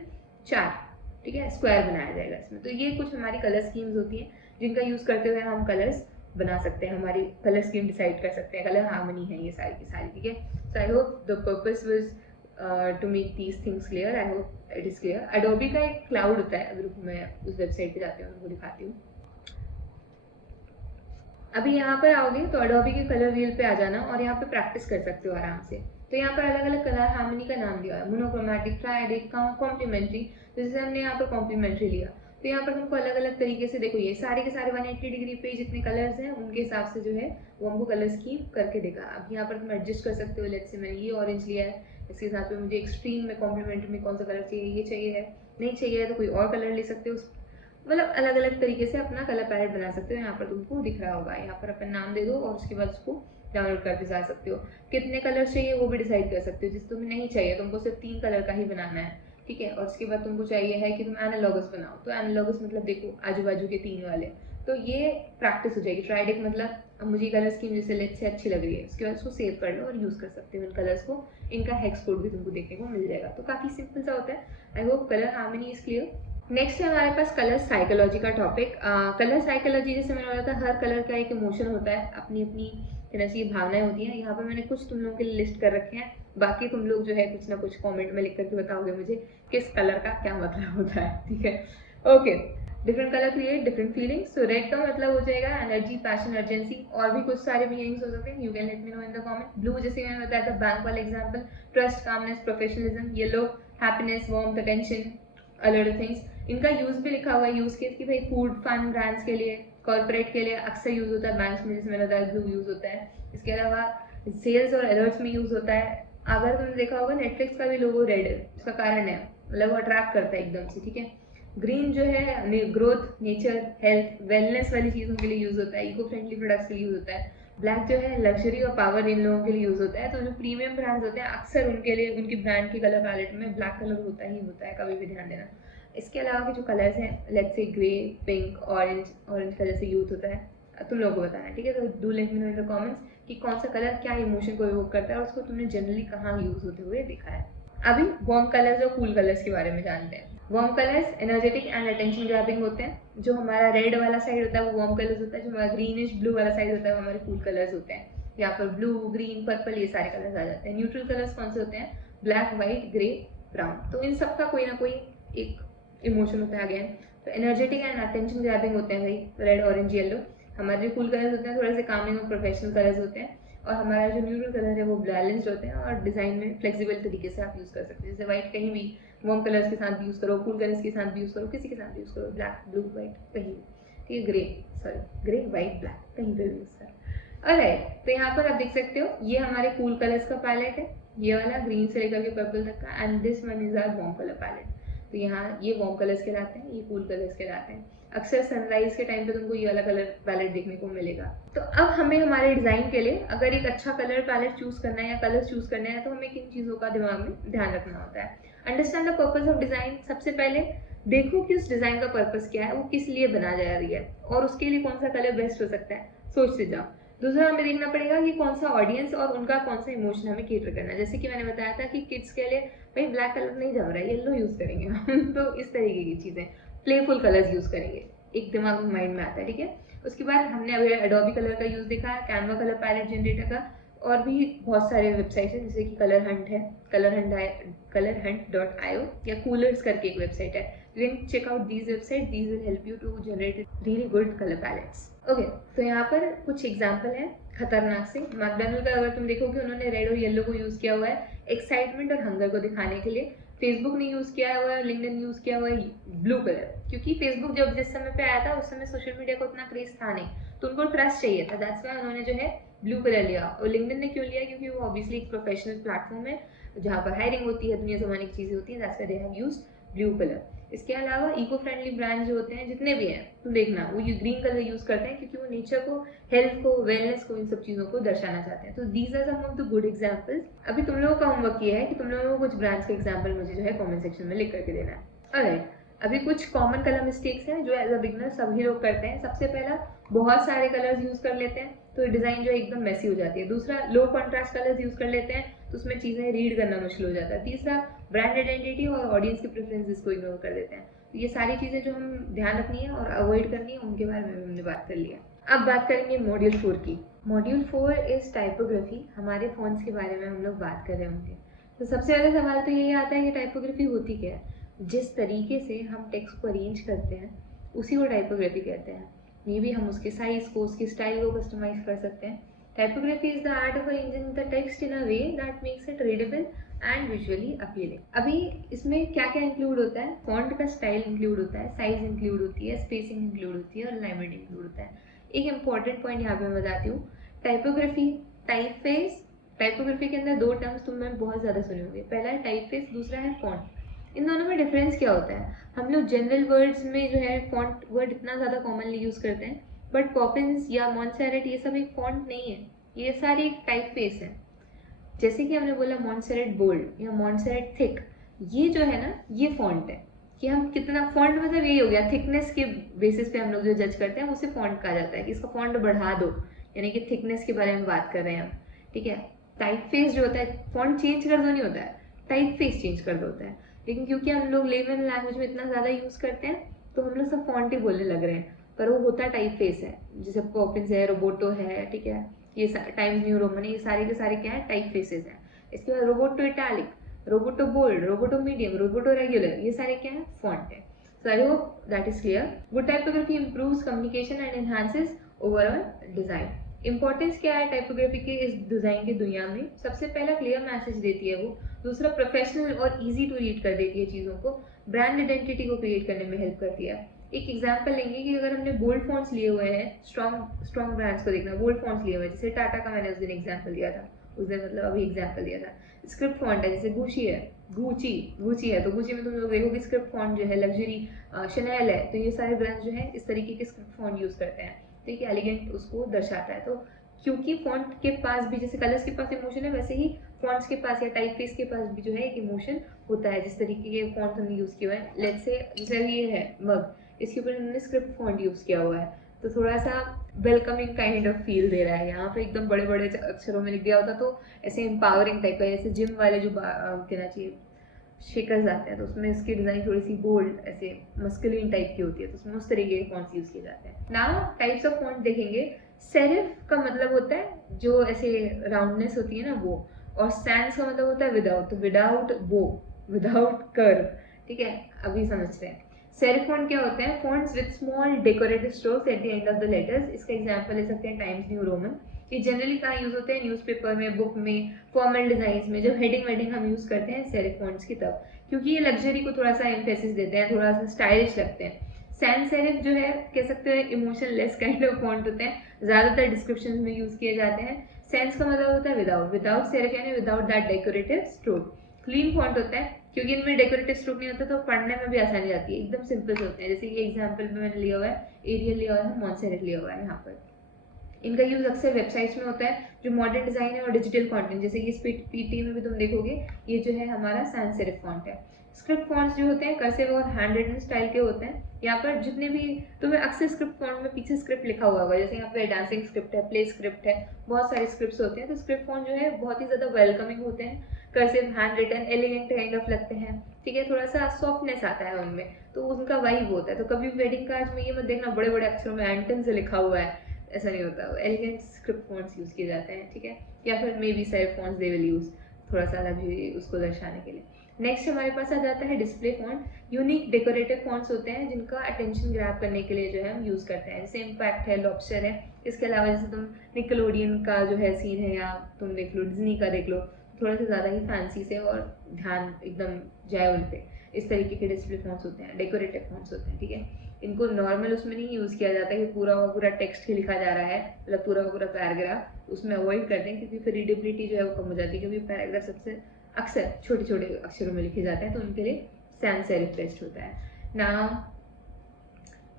4, ठीक है, स्क्वायर बनाया जाएगा इसमें। तो ये कुछ हमारी कलर स्कीम्स होती हैं जिनका यूज करते हुए हम कलर्स बना सकते हैं, हमारी कलर स्कीम डिसाइड कर सकते हैं, कलर हार्मनी है ये सारी की सारी, ठीक है। So I hope the purpose was to make these things clear, I hope it is clear. Adobe का एक क्लाउड होता है, अगर मैं उस वेबसाइट पे जाती हूँ उनको दिखाती हूँ। अभी यहाँ पर आओगे तो एडोबी के कलर व्हील पे आ जाना और यहाँ पे प्रैक्टिस कर सकते हो आराम से। तो यहाँ पर अलग अलग कलर हार्मनी का नाम दिया है, मोनोक्रोमैटिक, ट्राइडेक, कॉम्प्लीमेंट्री। जैसे हमने यहाँ पर कॉम्प्लीमेंट्री लिया तो यहाँ पर तुमको अलग अलग तरीके से देखो, ये सारे के सारे 180 डिग्री पे जितने कलर्स हैं उनके हिसाब से जो है वो हमको कलर स्कीम करके देगा। अब यहाँ पर तुम एडजस्ट कर सकते हो, लेट्स से मैंने ये ऑरेंज लिया है, इसके हिसाब से मुझे एक्सट्रीम में कॉम्प्लीमेंट्री में कौन सा कलर चाहिए, ये चाहिए है, नहीं चाहिए है तो कोई और कलर ले सकते हो। मतलब अलग अलग तरीके से अपना कलर पैलेट बना सकते हो। यहाँ पर तुमको दिख रहा होगा, यहाँ पर अपन नाम दे दो और उसके बाद उसको डाउनलोड करके जा सकते हो। कितने कलर चाहिए वो भी डिसाइड कर सकते हो, जिस तुम्हें नहीं चाहिए तुमको सिर्फ 3 कलर का ही बनाना है, ठीक है। और उसके बाद तुमको चाहिए है कि तुम एनालॉगस बनाओ, तो एनालॉगस मतलब देखो आजू बाजू के 3 वाले, तो ये प्रैक्टिस हो जाएगी। ट्राइडेक मतलब अब मुझे कलर स्कीम जैसे लेट से अच्छी लग रही है, उसके बाद उसको सेव कर लो और यूज कर सकते हो इन कलर्स को। इनका हेक्स कोड भी तुमको देखने को मिल जाएगा, तो काफी सिंपल सा होता है। I hope colour harmony is clear. Next है हमारे पास कलर साइकोलॉजी का टॉपिक। कलर साइकोलॉजी जैसे मैंने बोला था, हर कलर का एक इमोशन होता है, अपनी अपनी तरह से भावनाएं होती हैं। यहाँ पर मैंने कुछ तुम लोगों के लिए लिस्ट कर रखे हैं, बाकी तुम लोग जो है कुछ ना कुछ कमेंट में लिख करके बताओगे मुझे किस कलर का क्या मतलब होता है, ठीक है। Okay, different colour create different feelings. So red का मतलब हो जाएगा एनर्जी, पैशन, अर्जेंसी, और भी कुछ सारे मीनिंग्स हो सकते हैं, you can let me know in the comment. Blue जैसे मैंने बताया था बैंक वाला example, trust, calmness, professionalism. Yellow happiness, warmth, attention, अलग थिंग्स। इनका यूज भी लिखा हुआ है, यूज केस कि भाई फूड फन ब्रांड्स के लिए, कॉर्पोरेट के लिए अक्सर यूज होता है, बैंक्स में जैसे मैंने बताया ब्लू यूज होता है। इसके अलावा सेल्स और अलर्ट्स में यूज होता है। अगर तुमने देखा होगा नेटफ्लिक्स का भी लोगो रेड है, इसका कारण है मतलब वो अट्रैक्ट करता है एकदम से, ठीक है। ग्रीन जो है ग्रोथ, नेचर, हेल्थ, वेलनेस वाली चीजों के लिए यूज होता है, इको फ्रेंडली प्रोडक्ट्स के लिए यूज होता है। ब्लैक जो है लग्जरी और पावर इन लोगों के लिए यूज होता है। तो जो प्रीमियम ब्रांड्स होते हैं अक्सर उनके लिए उनकी ब्रांड के कलर पैलेट में ब्लैक कलर होता ही होता है, कभी भी ध्यान देना। इसके अलावा के जो कलर्स हैं, let's say grey, pink, orange, orange colour से यूथ होता है, तुम लोगों को बताना है, ठीक है। तो do let me know in the comments कि कौन सा कलर क्या इमोशन को इवोक करता है और उसको तुमने जनरली कहाँ यूज होते हुए देखा है। अभी वार्म कलर्स और कूल कलर्स के बारे में जानते हैं। Warm colours energetic and attention grabbing होते हैं, जो हमारा रेड वाला साइड होता है वो वार्म कलर्स होता है, जो हमारा ग्रीनिश ब्लू वाला साइड होता है वो हमारे कूल कलर्स होते हैं। यहाँ पर ब्लू, ग्रीन, पर्पल ये सारे कलर्स आ जाते हैं। न्यूट्रल कलर्स कौन से होते हैं, ब्लैक, व्हाइट, ग्रे, ब्राउन। तो इन सबका कोई ना कोई एक इमोशन होता है अगेन। तो एनर्जेटिक एंड अटेंशन ग्रैबिंग होते हैं भाई, रेड, ऑरेंज, येलो। हमारे जो कूल कलर्स होते हैं थोड़े से कामिंग और प्रोफेशनल कलर्स होते हैं। और हमारा जो न्यूट्रल कलर है वो बैलेंस्ड होते हैं और डिज़ाइन में फ्लेक्सिबल तरीके से आप यूज़ कर सकते हैं। जैसे वाइट कहीं भी वार्म कलर्स के साथ भी यूज़ करो, कूल कलर्स के साथ भी यूज़ करो, किसी के साथ भी यूज़ करो, ब्लैक ब्लू वाइट कहीं भी, ठीक है, ग्रे वाइट ब्लैक कहीं पे भी यूज़ करो। ऑलराइट, तो यहाँ पर आप देख सकते हो ये हमारे कूल कलर्स का पैलेट है, ये वाला ग्रीन से लेकर के पर्पल तक का, and this one is our warm colour palette. तो यहाँ ये वार्म कलर्स कहलाते हैं, ये कूल कलर्स कहलाते हैं। अक्सर सनराइज के टाइम पे तुमको ये वाला कलर पैलेट देखने को मिलेगा। तो अब हमें हमारे डिज़ाइन के लिए अगर एक अच्छा कलर पैलेट चूज करना है या कलर चूज करना है तो हमें किन चीज़ों का दिमाग में ध्यान रखना होता है। Understand the purpose of design. सबसे पहले देखो कि उस डिज़ाइन का पर्पस क्या है, वो किस लिए बना जा रही है और उसके लिए कौन सा कलर बेस्ट हो सकता है, सोचते जाओ। दूसरा हमें देखना पड़ेगा कि कौन सा ऑडियंस और उनका कौन सा इमोशन हमें कैटर करना है। जैसे कि मैंने बताया था कि किड्स के लिए भाई ब्लैक कलर नहीं जम रहा है, येलो यूज़ करेंगे हम तो इस तरीके की चीज़ें, प्लेफुल कलर्स यूज़ करेंगे, एक दिमाग में माइंड में आता है, ठीक है। उसके बाद हमने अभी एडोबी कलर का यूज़ देखा है, कैनवा कलर पैलेट जनरेटर का, और भी बहुत सारे वेबसाइट्स हैं जैसे कि कलर हंट है, colorhunt.io, या कूलर्स करके एक वेबसाइट है। You can check out these websites. These will help you to generate really good color palettes. Okay, तो यहाँ पर कुछ एग्जाम्पल हैं खतरनाक से। मैकडोनल्ड का अगर तुम देखोगे उन्होंने रेड और येलो को यूज़ किया हुआ है एक्साइटमेंट और हंगर को दिखाने के लिए। फेसबुक ने यूज़ किया हुआ है, लिंक्डइन यूज़ किया हुआ है ब्लू कलर, क्योंकि फेसबुक जब जिस समय पे आया था उस समय सोशल मीडिया को उतना क्रेज था नहीं, तो उनको ट्रस्ट चाहिए था, दैट्स वाई उन्होंने जो है ब्लू कलर लिया। और लिंक्डइन ने क्यों लिया, क्योंकि वो ऑब्वियसली एक प्रोफेशनल प्लेटफॉर्म है जहाँ पर हायरिंग होती है, दुनिया जमाने की चीज़ें होती हैं, that's why they have used blue colour. इसके अलावा इको फ्रेंडली ब्रांड्स जो होते हैं जितने भी हैं तुम देखना वो ये ग्रीन कलर यूज़ करते हैं क्योंकि वो नेचर को, हेल्थ को, वेलनेस को, इन सब चीज़ों को दर्शाना चाहते हैं। तो these are some of the good examples. अभी तुम लोगों का होमवर्क ये है कि तुम लोगों को कुछ ब्रांड्स के एग्जाम्पल मुझे जो है कॉमेंट सेक्शन में लिख करके देना है। ऑलराइट, अभी कुछ कॉमन कलर मिस्टेक्स हैं जो एज अ बिगनर सभी लोग करते हैं। सबसे पहला, बहुत सारे कलर्स यूज़ कर लेते हैं तो डिज़ाइन जो है एकदम मैसी हो जाती है। दूसरा, लो कॉन्ट्रास्ट कलर्स यूज़ कर लेते हैं तो उसमें चीज़ें रीड करना मुश्किल हो जाता है। तीसरा, ब्रांड आइडेंटिटी और ऑडियंस के प्रेफरेंसेस को इग्नोर कर देते हैं। तो ये सारी चीज़ें जो हम ध्यान रखनी है और अवॉइड करनी है उनके बारे में हमने बात कर लिया। अब बात करेंगे मॉड्यूल 4 की। Module 4 is typography. हमारे फ़ॉन्ट्स के बारे में हम लोग बात कर रहे होंगे। तो सबसे पहले सवाल तो यही आता है कि टाइपोग्राफी होती क्या है। जिस तरीके से हम टेक्स्ट को अरेंज करते हैं उसी को टाइपोग्राफी कहते हैं। मे बी हम उसके साइज को, उसके स्टाइल को कस्टमाइज कर सकते हैं। Typography is the art of arranging the text in a way that makes it readable and visually appealing. अभी इसमें क्या क्या इंक्लूड होता है, फॉन्ट का स्टाइल इंक्लूड होता है, साइज इंक्लूड होती है, स्पेसिंग इंक्लूड होती है और अलाइनमेंट इंक्लूड होता है। एक इंपॉर्टेंट पॉइंट यहाँ पे मैं बताती हूँ, टाइपोग्राफी, टाइपफेस। टाइपोग्राफी के अंदर दो टर्म्स तुमने बहुत ज़्यादा सुने होंगे, पहला है टाइपफेस, दूसरा है फॉन्ट। इन दोनों में डिफरेंस क्या होता है, हम लोग जनरल वर्ड्स में जो है फॉन्ट वर्ड इतना ज़्यादा कॉमनली यूज़ करते हैं, बट पॉपिंस या मॉन्सेरेट ये सब एक फॉन्ट नहीं है, ये सारी एक टाइपफेस है। जैसे कि हमने बोला मॉन्सेरेट बोल्ड या मॉन्सेरेट थिक, ये जो है ना ये फॉन्ट है कि हम कितना फॉन्ट, मतलब यही हो गया थिकनेस के बेसिस पे हम लोग जो जज करते हैं उसे फॉन्ट कहा जाता है कि इसका फॉन्ट बढ़ा दो, यानी कि थिकनेस के बारे में बात कर रहे हैं हम, ठीक है। टाइप फेस जो होता है फॉन्ट चेंज कर दो नहीं होता है, टाइप फेस चेंज कर दो होता है। लेकिन क्योंकि हम लोग लेमन लैंग्वेज में इतना ज़्यादा यूज़ करते हैं तो हम लोग सब फॉन्ट ही बोलने लग रहे हैं, पर वो होता टाइप फेस है। जैसे पॉपिंस है, रोबोटो है, ठीक है, ये टाइम्स न्यू रोमन, ये सारे के सारे क्या है, टाइप फेसेस हैं। इसके बाद Roboto italic, Roboto bold, Roboto medium, Roboto regular, ये सारे क्या है, फॉन्ट है। So I hope that is clear. Good typography improves communication and enhances overall design. Importance क्या है टाइपोग्राफी के इस डिज़ाइन की दुनिया में, सबसे पहला क्लियर मैसेज देती है वो, दूसरा प्रोफेशनल और इजी टू रीड कर देती है चीज़ों को, ब्रांड आइडेंटिटी को क्रिएट करने में हेल्प करती है। एक एग्जांपल लेंगे कि अगर हमने बोल्ड फॉन्ट्स लिए हुए हैं, स्ट्रॉन्ग ब्रांड्स को देखना, बोल्ड फॉन्ट्स लिए हुए हैं, जैसे टाटा का मैंने उस दिन एग्जाम्पल दिया था, उस दिन मतलब अभी एग्जाम्पल दिया था। स्क्रिप्ट फॉन्ट है, जैसे गुची है, गुची है, तो गुची में तुम लोग देखोगे स्क्रिप्ट फॉन्ट जो है, लग्जरी शनैल है, तो ये सारे ब्रांड्स जो है इस तरीके के स्क्रिप्ट फॉन्ट यूज़ करते हैं, तो एक एलिगेंट उसको दर्शाता है। तो क्योंकि फॉन्ट के पास भी जैसे कलर्स के पास इमोशन है, वैसे ही फॉन्ट्स के पास या टाइप फेस के पास भी जो है एक इमोशन होता है। जिस तरीके के फॉन्ट हमने यूज़ किया है, लेट्स से जैसे ये है मग, इसके ऊपर उन्होंने स्क्रिप्ट फॉन्ट यूज़ किया हुआ है, तो थोड़ा सा वेलकमिंग काइंड ऑफ फील दे रहा है। यहाँ पे एकदम बड़े बड़े अक्षरों में लिख दिया होता तो ऐसे एम्पावरिंग टाइप का, जैसे जिम वाले जो कहना चाहिए शेकर्स आते हैं, तो उसमें इसकी डिज़ाइन थोड़ी सी बोल्ड, ऐसे मस्कुलिन टाइप की होती है, तो उसमें उस तरीके के फॉन्ट्स यूज़ किए जाते हैं। नाउ टाइप्स ऑफ फॉन्ट देखेंगे। सेरिफ का मतलब होता है जो ऐसे राउंडनेस होती है ना वो, और सैंस का मतलब होता है विदाउट, तो विदाउट वो, विदाउट कर्व, ठीक है, अभी समझते हैं। सेरिफ फॉन्ट क्या होते हैं, fonts with small decorative strokes at the end of the letters. इसका एग्जांपल ले सकते हैं टाइम्स न्यू रोमन, ये जनरली कहाँ यूज़ होते हैं, न्यूज़पेपर में, बुक में, फॉर्मल डिज़ाइंस में, जब हेडिंग वेडिंग हम यूज़ करते हैं सेरिफ फॉन्ट्स की तब, क्योंकि ये लग्जरी को थोड़ा सा एम्फेसिस देते हैं, थोड़ा सा स्टाइलिश लगते हैं। सैंस सेरिफ जो है कह सकते हैं इमोशनलेस काइंड ऑफ फॉन्ट होते हैं, ज़्यादातर डिस्क्रिप्शन में यूज़ किए जाते हैं। सेंस का मतलब होता है विदाउट सेरिफ यानी without that decorative stroke. Clean font होता है क्योंकि इनमें डेकोरेटिव स्ट्रोक नहीं होता तो पढ़ने में भी आसानी आती है, एकदम सिंपल से होते हैं। जैसे ये एग्जांपल में मैंने लिया हुआ है, एरियल लिया हुआ है, मॉन्ट सेरिफ लिया हुआ है यहाँ पर। इनका यूज अक्सर वेबसाइट्स में होता है जो मॉडर्न डिजाइन है और डिजिटल कंटेंट, जैसे कि इस पीटी में भी तुम देखोगे ये जो है हमारा सैंस सेरिफ फॉन्ट है। स्क्रिप्ट फॉन्ट्स जो होते हैं कर्सिव और हैंड रिटन स्टाइल के होते हैं। यहाँ पर जितने भी तुम्हें अक्सर स्क्रिप्ट फॉन्ट में पीछे स्क्रिप्ट लिखा हुआ होगा, जैसे यहाँ पे डांसिंग स्क्रिप्ट है, प्ले स्क्रिप्ट है, बहुत सारे स्क्रिप्ट्स होते हैं। तो स्क्रिप्ट फॉन्ट जो है बहुत ही ज्यादा वेलकमिंग होते हैं, cursive, handwritten, elegant kind of लगते हैं, ठीक है, थोड़ा सा सॉफ्टनेस आता है उनमें, तो उनका वही वो होता है। तो कभी वेडिंग कार्ड में ये मत देखना बड़े बड़े अक्षरों में एंटन से लिखा हुआ है, ऐसा नहीं होता। एलिगेंट स्क्रिप्ट फॉन्ट्स यूज किए जाते हैं, ठीक है, या फिर may be serif fonts they will use थोड़ा सा अलग ही उसको दर्शाने के लिए। नेक्स्ट हमारे पास आ जाता है display font. Unique decorative fonts होते हैं जिनका अटेंशन ग्रैब करने के लिए जो है हम यूज करते हैं, जैसे इम्पैक्ट है, लॉब्स्टर है। इसके अलावा जैसे तुम निकलोडियन का जो है सीन है या तुम देख लो डिज्नी का देख लो, थोड़ा सा ज़्यादा ही फैंसी से और ध्यान एकदम जाए उन पे, इस तरीके के डिस्प्ले फॉन्ट्स होते हैं, डेकोरेटिव फॉन्ट्स होते हैं, ठीक है। इनको नॉर्मल उसमें नहीं यूज़ किया जाता है कि पूरा का पूरा टेक्स्ट ही लिखा जा रहा है, मतलब पूरा का पूरा पैराग्राफ, उसमें अवॉइड करते हैं क्योंकि फिर रीडेबिलिटी जो है वो कम हो जाती है, क्योंकि पैराग्राफ सबसे अक्सर छोटे छोटे अक्षरों में लिखे जाते हैं, तो उनके लिए सैंस सेरिफ बेस्ट होता है ना।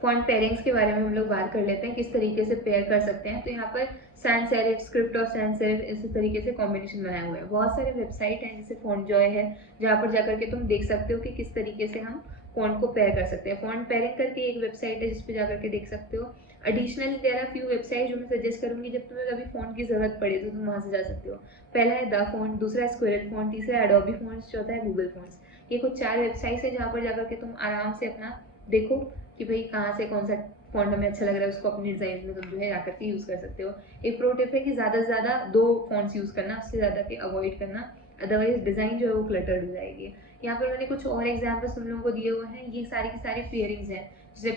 फॉन्ट पेयरिंग्स के बारे में हम लोग बात कर लेते हैं, किस तरीके से पेयर कर सकते हैं। तो यहाँ पर सैंस सेरिफ, स्क्रिप्ट और सैंस सेरिफ इस तरीके से कॉम्बिनेशन बनाए हुए हैं। बहुत सारे वेबसाइट हैं जैसे फॉन्ट जॉय है, जहाँ पर जाकर के तुम देख सकते हो कि किस तरीके से हम फॉन्ट को पेयर कर सकते हैं। फॉन्ट पेयरिंग करके एक वेबसाइट है जिस पे जाकर के देख सकते हो। Additionally there are few website जो मैं सजेस्ट करूंगी, जब तुम्हें कभी फॉन्ट की जरूरत पड़े तो तुम वहां से जा सकते हो। पहला है द फॉन्ट, दूसरा है स्क्विरल फॉन्ट, तीसरा है एडोबी फॉन्ट्स, चौथा है गूगल फॉन्ट्स। ये कुछ 4 वेबसाइट्स है जहाँ पर जाकर के तुम आराम से अपना देखो कि भाई कहाँ से कौन सा फॉन्ट हमें अच्छा लग रहा है, उसको अपनी डिजाइन में तुम जो है जाकर के यूज कर सकते हो। एक प्रो टिप है कि ज्यादा से ज्यादा 2 फॉन्ट्स यूज करना, उससे ज्यादा के अवॉइड करना, अदरवाइज डिजाइन जो है वो क्लटर्ड हो जाएगी। यहाँ पर मैंने कुछ और एग्जाम्पल्स तुम लोगों को दिए हुए हैं, ये सारी की सारी पेयरिंग्स हैं, जैसे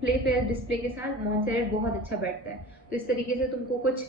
प्ले पेयर डिस्प्ले के साथ मॉन्ट सेरिफ बहुत अच्छा बैठता है। तो इस तरीके से तुमको कुछ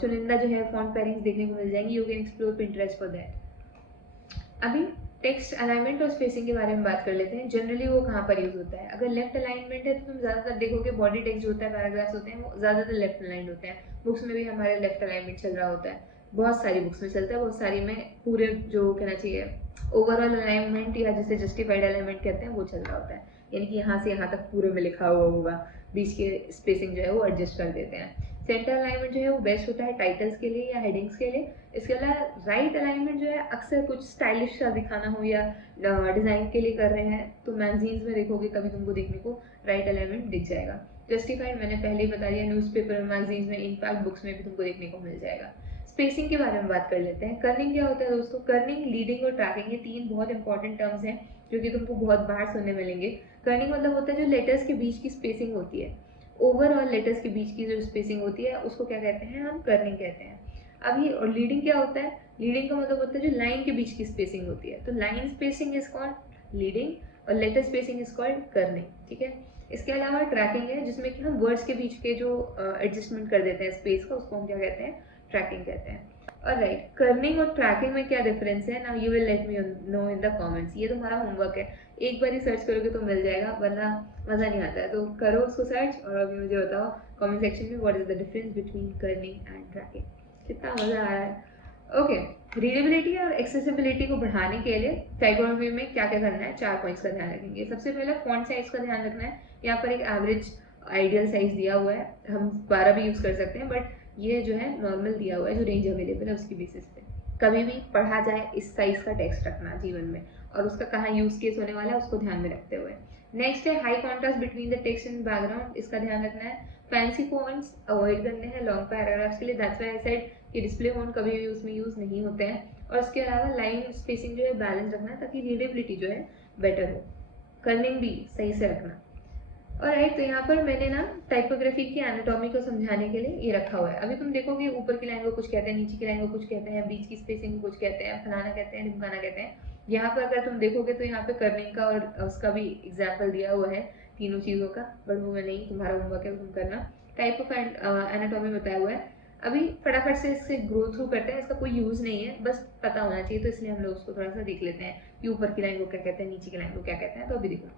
चुनिंदा जो है फॉन्ट पेयरिंग्स देखने को मिल जाएंगी। You can explore Pinterest for that. अभी टेक्स्ट अलाइनमेंट और स्पेसिंग के बारे में बात कर लेते हैं। जनरली वो कहाँ पर यूज होता है, अगर लेफ्ट अलाइनमेंट है तो तुम ज्यादातर देखोगे बॉडी टेक्स्ट जो होता है, पैराग्राफ्स होते हैं, वो ज्यादातर लेफ्ट अलाइंड होते हैं। बुक्स में भी हमारे लेफ्ट अलाइनमेंट चल रहा होता है, बहुत सारी बुक्स में चलता है, बहुत सारी में पूरे जो कहना चाहिए ओवरऑल अलाइनमेंट या जिसे जस्टिफाइड अलाइनमेंट कहते हैं वो चल रहा होता है, यानी कि यहाँ से यहाँ तक पूरे में लिखा हुआ होगा, बीच के स्पेसिंग जो है वो एडजस्ट कर देते हैं। सेंटर अलाइनमेंट जो है वो बेस्ट होता है टाइटल्स के लिए या हेडिंग्स के लिए। इसके अलावा राइट अलाइनमेंट जो है अक्सर कुछ स्टाइलिश सा दिखाना हो या डिजाइन के लिए कर रहे हैं तो मैगजीन्स में देखोगे कभी तुमको देखने को राइट अलाइनमेंट दिख जाएगा। जस्टिफाइड मैंने पहले ही बता दिया, न्यूज़पेपर में, मैगजीन्स में, इनफैक्ट बुक्स में भी तुमको देखने को मिल जाएगा। स्पेसिंग के बारे में बात कर लेते हैं। कर्निंग क्या होता है दोस्तों, कर्निंग, लीडिंग और ट्रैकिंग, ये 3 बहुत इंपॉर्टेंट टर्म्स हैं जो कि तुमको बहुत बार सुनने मिलेंगे। कर्निंग मतलब होता है जो लेटर्स के बीच की स्पेसिंग होती है, ओवरऑल लेटर्स के बीच की जो स्पेसिंग होती है उसको क्या कहते हैं, हम कर्निंग कहते हैं। अब ये और लीडिंग क्या होता है, लीडिंग का मतलब होता है जो लाइन के बीच की स्पेसिंग होती है, तो line spacing is called leading और letter spacing is called kerning, ठीक है। इसके अलावा ट्रैकिंग है जिसमें कि हम वर्ड्स के बीच के जो एडजस्टमेंट कर देते हैं स्पेस का, उसको हम क्या कहते हैं, ट्रैकिंग कहते हैं। ऑलराइट, कर्निंग और ट्रैकिंग में क्या डिफरेंस है ना, you will let me know in the comments. ये तुम्हारा होमवर्क है, एक बार ही सर्च करोगे तो मिल जाएगा, वरना मज़ा नहीं आता है। तो करो उसको सर्च और अभी मुझे बताओ कमेंट सेक्शन में what is the difference between kerning and tracking. कितना मज़ा आ रहा है। ओके, रीडेबिलिटी और एक्सेसिबिलिटी को बढ़ाने के लिए टाइपोग्राफी में क्या क्या करना है, 4 पॉइंट्स का ध्यान रखेंगे। सबसे पहले फॉन्ट साइज का ध्यान रखना है। यहाँ पर एक एवरेज आइडियल साइज दिया हुआ है, हम 12 भी यूज़ कर सकते हैं, बट ये जो है नॉर्मल दिया हुआ है, जो रेंज अवेलेबल है उसकी बेसिस पे। कभी भी पढ़ा जाए इस साइज का टेक्स्ट रखना जीवन में, और उसका कहाँ यूज केस होने वाला है उसको ध्यान में रखते हुए। नेक्स्ट है high contrast between the text and background, इसका ध्यान रखना है। फैंसी फॉन्ट्स अवॉइड करने हैं लॉन्ग पैराग्राफ्स के लिए, दैट्स व्हाई आई सेड कि डिस्प्ले फॉन्ट कभी भी उसमें यूज नहीं होते हैं। और इसके अलावा लाइन स्पेसिंग जो है बैलेंस रखना है ताकि रीडेबिलिटी जो है बेटर हो। कर्निंग भी सही से रखना। ऑलराइट, तो यहाँ पर मैंने ना टाइपोग्राफी की एनाटॉमी को समझाने के लिए ये रखा हुआ है। अभी तुम देखोगे ऊपर की लाइन को कुछ कहते हैं, नीचे की लाइन को कुछ कहते हैं, बीच की स्पेसिंग को कुछ कहते हैं, फलाना कहते हैं, ढिमकाना कहते हैं। यहाँ पर अगर तुम देखोगे तो यहाँ पे कर्निंग का और उसका भी एग्जाम्पल दिया हुआ है, तीनों चीज़ों का, बट वो मैं नहीं, तुम्हारा होमवर्क है तुम करना। टाइप ऑफ एनाटॉमी बताया हुआ है। अभी फटाफट से इससे ग्रो थ्रू करते हैं, इसका कोई यूज़ नहीं है, बस पता होना चाहिए, तो इसलिए हम लोग उसको थोड़ा सा देख लेते हैं कि ऊपर की लाइन को क्या कहते हैं, नीचे की लाइन को क्या कहते हैं। तो अभी देखो,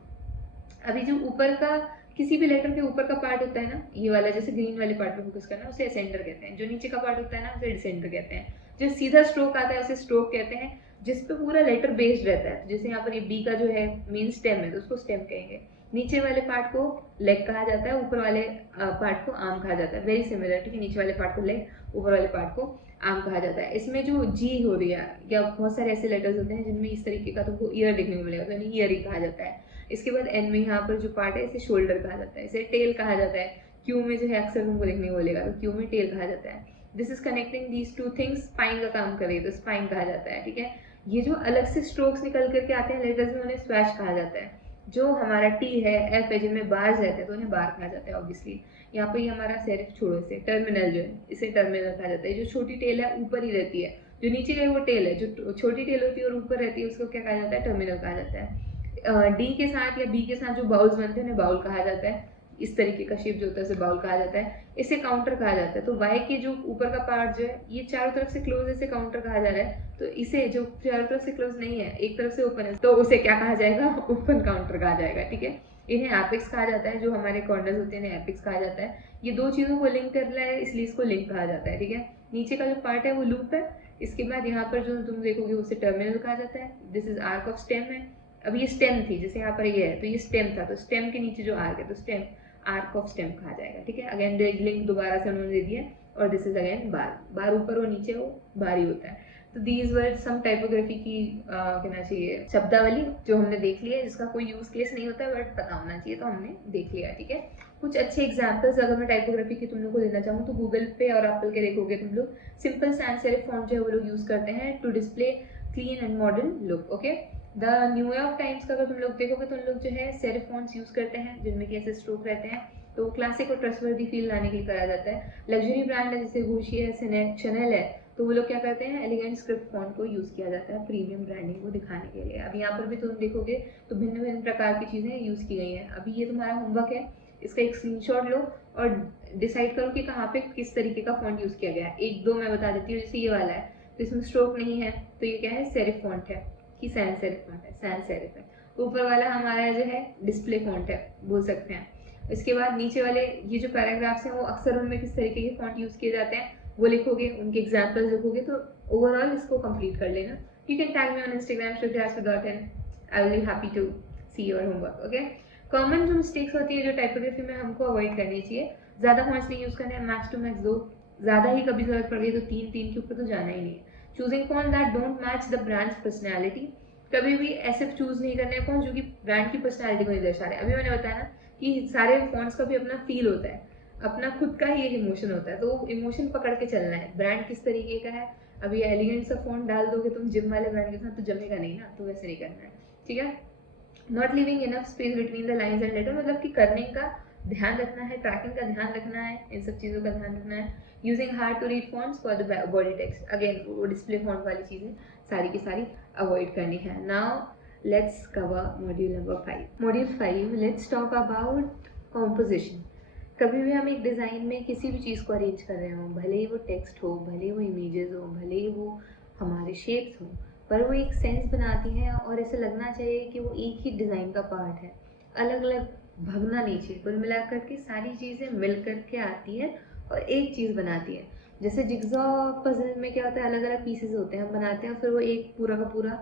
अभी जो ऊपर का किसी भी लेटर के ऊपर का पार्ट होता है ना, ये वाला जैसे ग्रीन वाले पार्ट पे फोकस करना, उसे असेंडर कहते हैं। जो नीचे का पार्ट होता है ना, उसे डिसेंडर कहते हैं। जो सीधा स्ट्रोक आता है उसे स्ट्रोक कहते हैं, जिस पे पूरा लेटर बेस्ड रहता है। जैसे यहाँ पर ये बी का जो है मेन स्टेम है, तो उसको स्टेम कहेंगे। नीचे वाले पार्ट को लेग कहा जाता है, ऊपर वाले पार्ट को आर्म कहा जाता है। वेरी सिमिलर, ठीक है, नीचे वाले पार्ट को लेग, ऊपर वाले पार्ट को आर्म कहा जाता है। इसमें जो जी हो रही है, या बहुत सारे ऐसे लेटर्स होते हैं जिनमें इस तरीके का तुमको ईयर देखने को मिलेगा, तो यानी ईयर ही कहा जाता है। इसके बाद एन में यहाँ पर जो पार्ट है इसे शोल्डर कहा जाता है, इसे टेल कहा जाता है। क्यू में जो है अक्सर तुमको देखने को मिलेगा, तो क्यू में टेल कहा जाता है। This is connecting these two things, spine का काम करे तो स्पाइन कहा जाता है, ठीक है। ये जो अलग से स्ट्रोक्स निकल करके आते हैं लेटर्स में, उन्हें स्वैश कहा जाता है। जो हमारा टी है, एफ है, जिनमें बार्स रहते हैं तो उन्हें बार कहा जाता है ऑब्वियसली। यहाँ पे ये हमारा सेरिफ छोड़ो, इसे टर्मिनल जो है इसे टर्मिनल कहा जाता है। जो छोटी टेल है ऊपर ही रहती है, जो नीचे का वो टेल है, जो छोटी टेल होती है और ऊपर रहती है, उसको क्या कहा जाता है, टर्मिनल कहा जाता है। डी के साथ या बी के साथ जो बाउल्स बनते हैं उन्हें बाउल कहा जाता है। इस तरीके का शेप जो होता है उसे बाउल कहा जाता है। इसे काउंटर कहा जाता है। तो वाई के जो ऊपर का पार्ट जो है ये चारों तरफ से क्लोज है, इसे काउंटर कहा जा रहा है। तो इसे जो चारों तरफ से क्लोज नहीं है, एक तरफ से ओपन है, तो उसे क्या कहा जाएगा, ओपन काउंटर कहा जाएगा, ठीक है। इन्हें एपिक्स कहा जाता है, जो हमारे कॉर्नर्स होते हैं इन्हें एपिक्स कहा जाता है। ये दो चीज़ों को लिंक कर रहा है, इसलिए इसको लिंक कहा जाता है, ठीक है। नीचे का जो पार्ट है वो लूप है। इसके बाद यहाँ पर जो तुम देखोगे उसे टर्मिनल कहा जाता है। This is arc of stem है। अब ये स्टेम थी, जैसे यहाँ पर ये है तो ये स्टेम था, तो स्टेम के नीचे जो आर्क है तो स्टेम, आर्क ऑफ स्टेम कहा जाएगा, ठीक है। अगेन लिंक दोबारा से उन्होंने दे दिया। और दिस इज अगेन बार, बार ऊपर और नीचे वो बार ही होता है। तो दीज वर सम टाइपोग्राफी की कहना चाहिए शब्दावली जो हमने देख लिया है, जिसका कोई यूज केस नहीं होता है बट पता होना चाहिए, तो हमने देख लिया, ठीक है। कुछ अच्छे एग्जाम्पल्स अगर मैं टाइपोग्राफी की तुम लोग को देना चाहूँ तो गूगल पे और एप्पल के देखोगे तुम लोग, सिंपल सैंस सेरिफ फॉन्ट जो है वो लोग यूज करते हैं to display clean and modern look, okay. The New York Times का अगर तुम लोग देखोगे तो उन लोग जो है सेरिफ फॉन्ट्स यूज करते हैं जिनमें कि ऐसे स्ट्रोक रहते हैं, तो क्लासिक और ट्रस्टवर्दी फील लाने के लिए करा जाता है। लग्जरी ब्रांड है जैसे गुची है, शनेल है, तो वो लोग क्या करते हैं, एलिगेंट स्क्रिप्ट फॉन्ट को यूज किया जाता है प्रीमियम ब्रांडिंग को दिखाने के लिए। अब यहाँ पर भी तुम देखोगे तो भिन्न भिन्न प्रकार की चीजें यूज की गई हैं। अभी ये तुम्हारा होमवर्क है, इसका एक स्क्रीनशॉट लो और डिसाइड करो कि कहाँ पे किस तरीके का फॉन्ट यूज किया गया है। एक दो मैं बता देती हूँ, जैसे ये वाला है तो इसमें स्ट्रोक नहीं है, तो ये क्या है, सेरिफ फॉन्ट है कि सैन सेरिफ फॉन्ट है, सैन सेरिफ है। ऊपर वाला हमारा जो है डिस्प्ले फॉन्ट है बोल सकते हैं। इसके बाद नीचे वाले ये जो पैराग्राफ्स हैं वो अक्सर उनमें किस तरीके के फॉन्ट यूज किए जाते हैं वो लिखोगे, उनके एग्जाम्पल्स लिखोगे, तो ओवरऑल इसको कंप्लीट कर लेना। You can tag me on Instagram shruti.in, I will be happy to see your homework, okay. Common जो मिस्टेक्स होती है जो टाइपोग्राफी में हमको अवॉइड करनी चाहिए, ज़्यादा फॉन्ट्स नहीं यूज़ करने हैं, मैक्स टू मैक्स 2, ज़्यादा ही कभी जरूरत पड़ गई तो 3 के ऊपर तो जाना ही नहीं है। Choosing font that don't match the brands personality, कभी भी ऐसे चूज नहीं करने हैं फॉन्ट जो कि ब्रांड की पर्सनैलिटी को नहीं दर्शा रहे। अभी मैंने बताया ना कि सारे फॉन्ट्स का भी अपना फील होता है, अपना खुद का ही एक इमोशन होता है, तो इमोशन पकड़ के चलना है। ब्रांड किस तरीके का है, अभी एलिगेंट सा फॉन्ट डाल दोगे तुम जिम वाले ब्रांड के साथ तो जमेगा नहीं ना, तो वैसे नहीं करना है, ठीक है। Not living enough space between the lines and later, मतलब कि करने का ध्यान रखना है, ट्रैकिंग का ध्यान रखना है, इन सब चीज़ों का ध्यान रखना है। Using hard to read fonts for the body text, again वो डिस्प्ले फॉन्ट वाली चीज़ें सारी की सारी अवॉइड करनी है। Now let's cover module number 5। Module 5, let's talk about composition. कभी भी हम एक डिज़ाइन में किसी भी चीज़ को अरेंज कर रहे हो, भले ही वो टेक्स्ट हो, भले ही वो इमेजेस हो, भले ही वो हमारे शेप्स हो, पर वो एक सेंस बनाती हैं और ऐसे लगना चाहिए कि वो एक ही डिज़ाइन का पार्ट है, अलग अलग भगना नहीं चाहिए। कुल मिलाकर के सारी चीज़ें मिल कर के आती है और एक चीज़ बनाती है। जैसे जिग्सॉ पजल में क्या होता है, अलग अलग पीसेस होते हैं, हम बनाते हैं, फिर वो एक पूरा का पूरा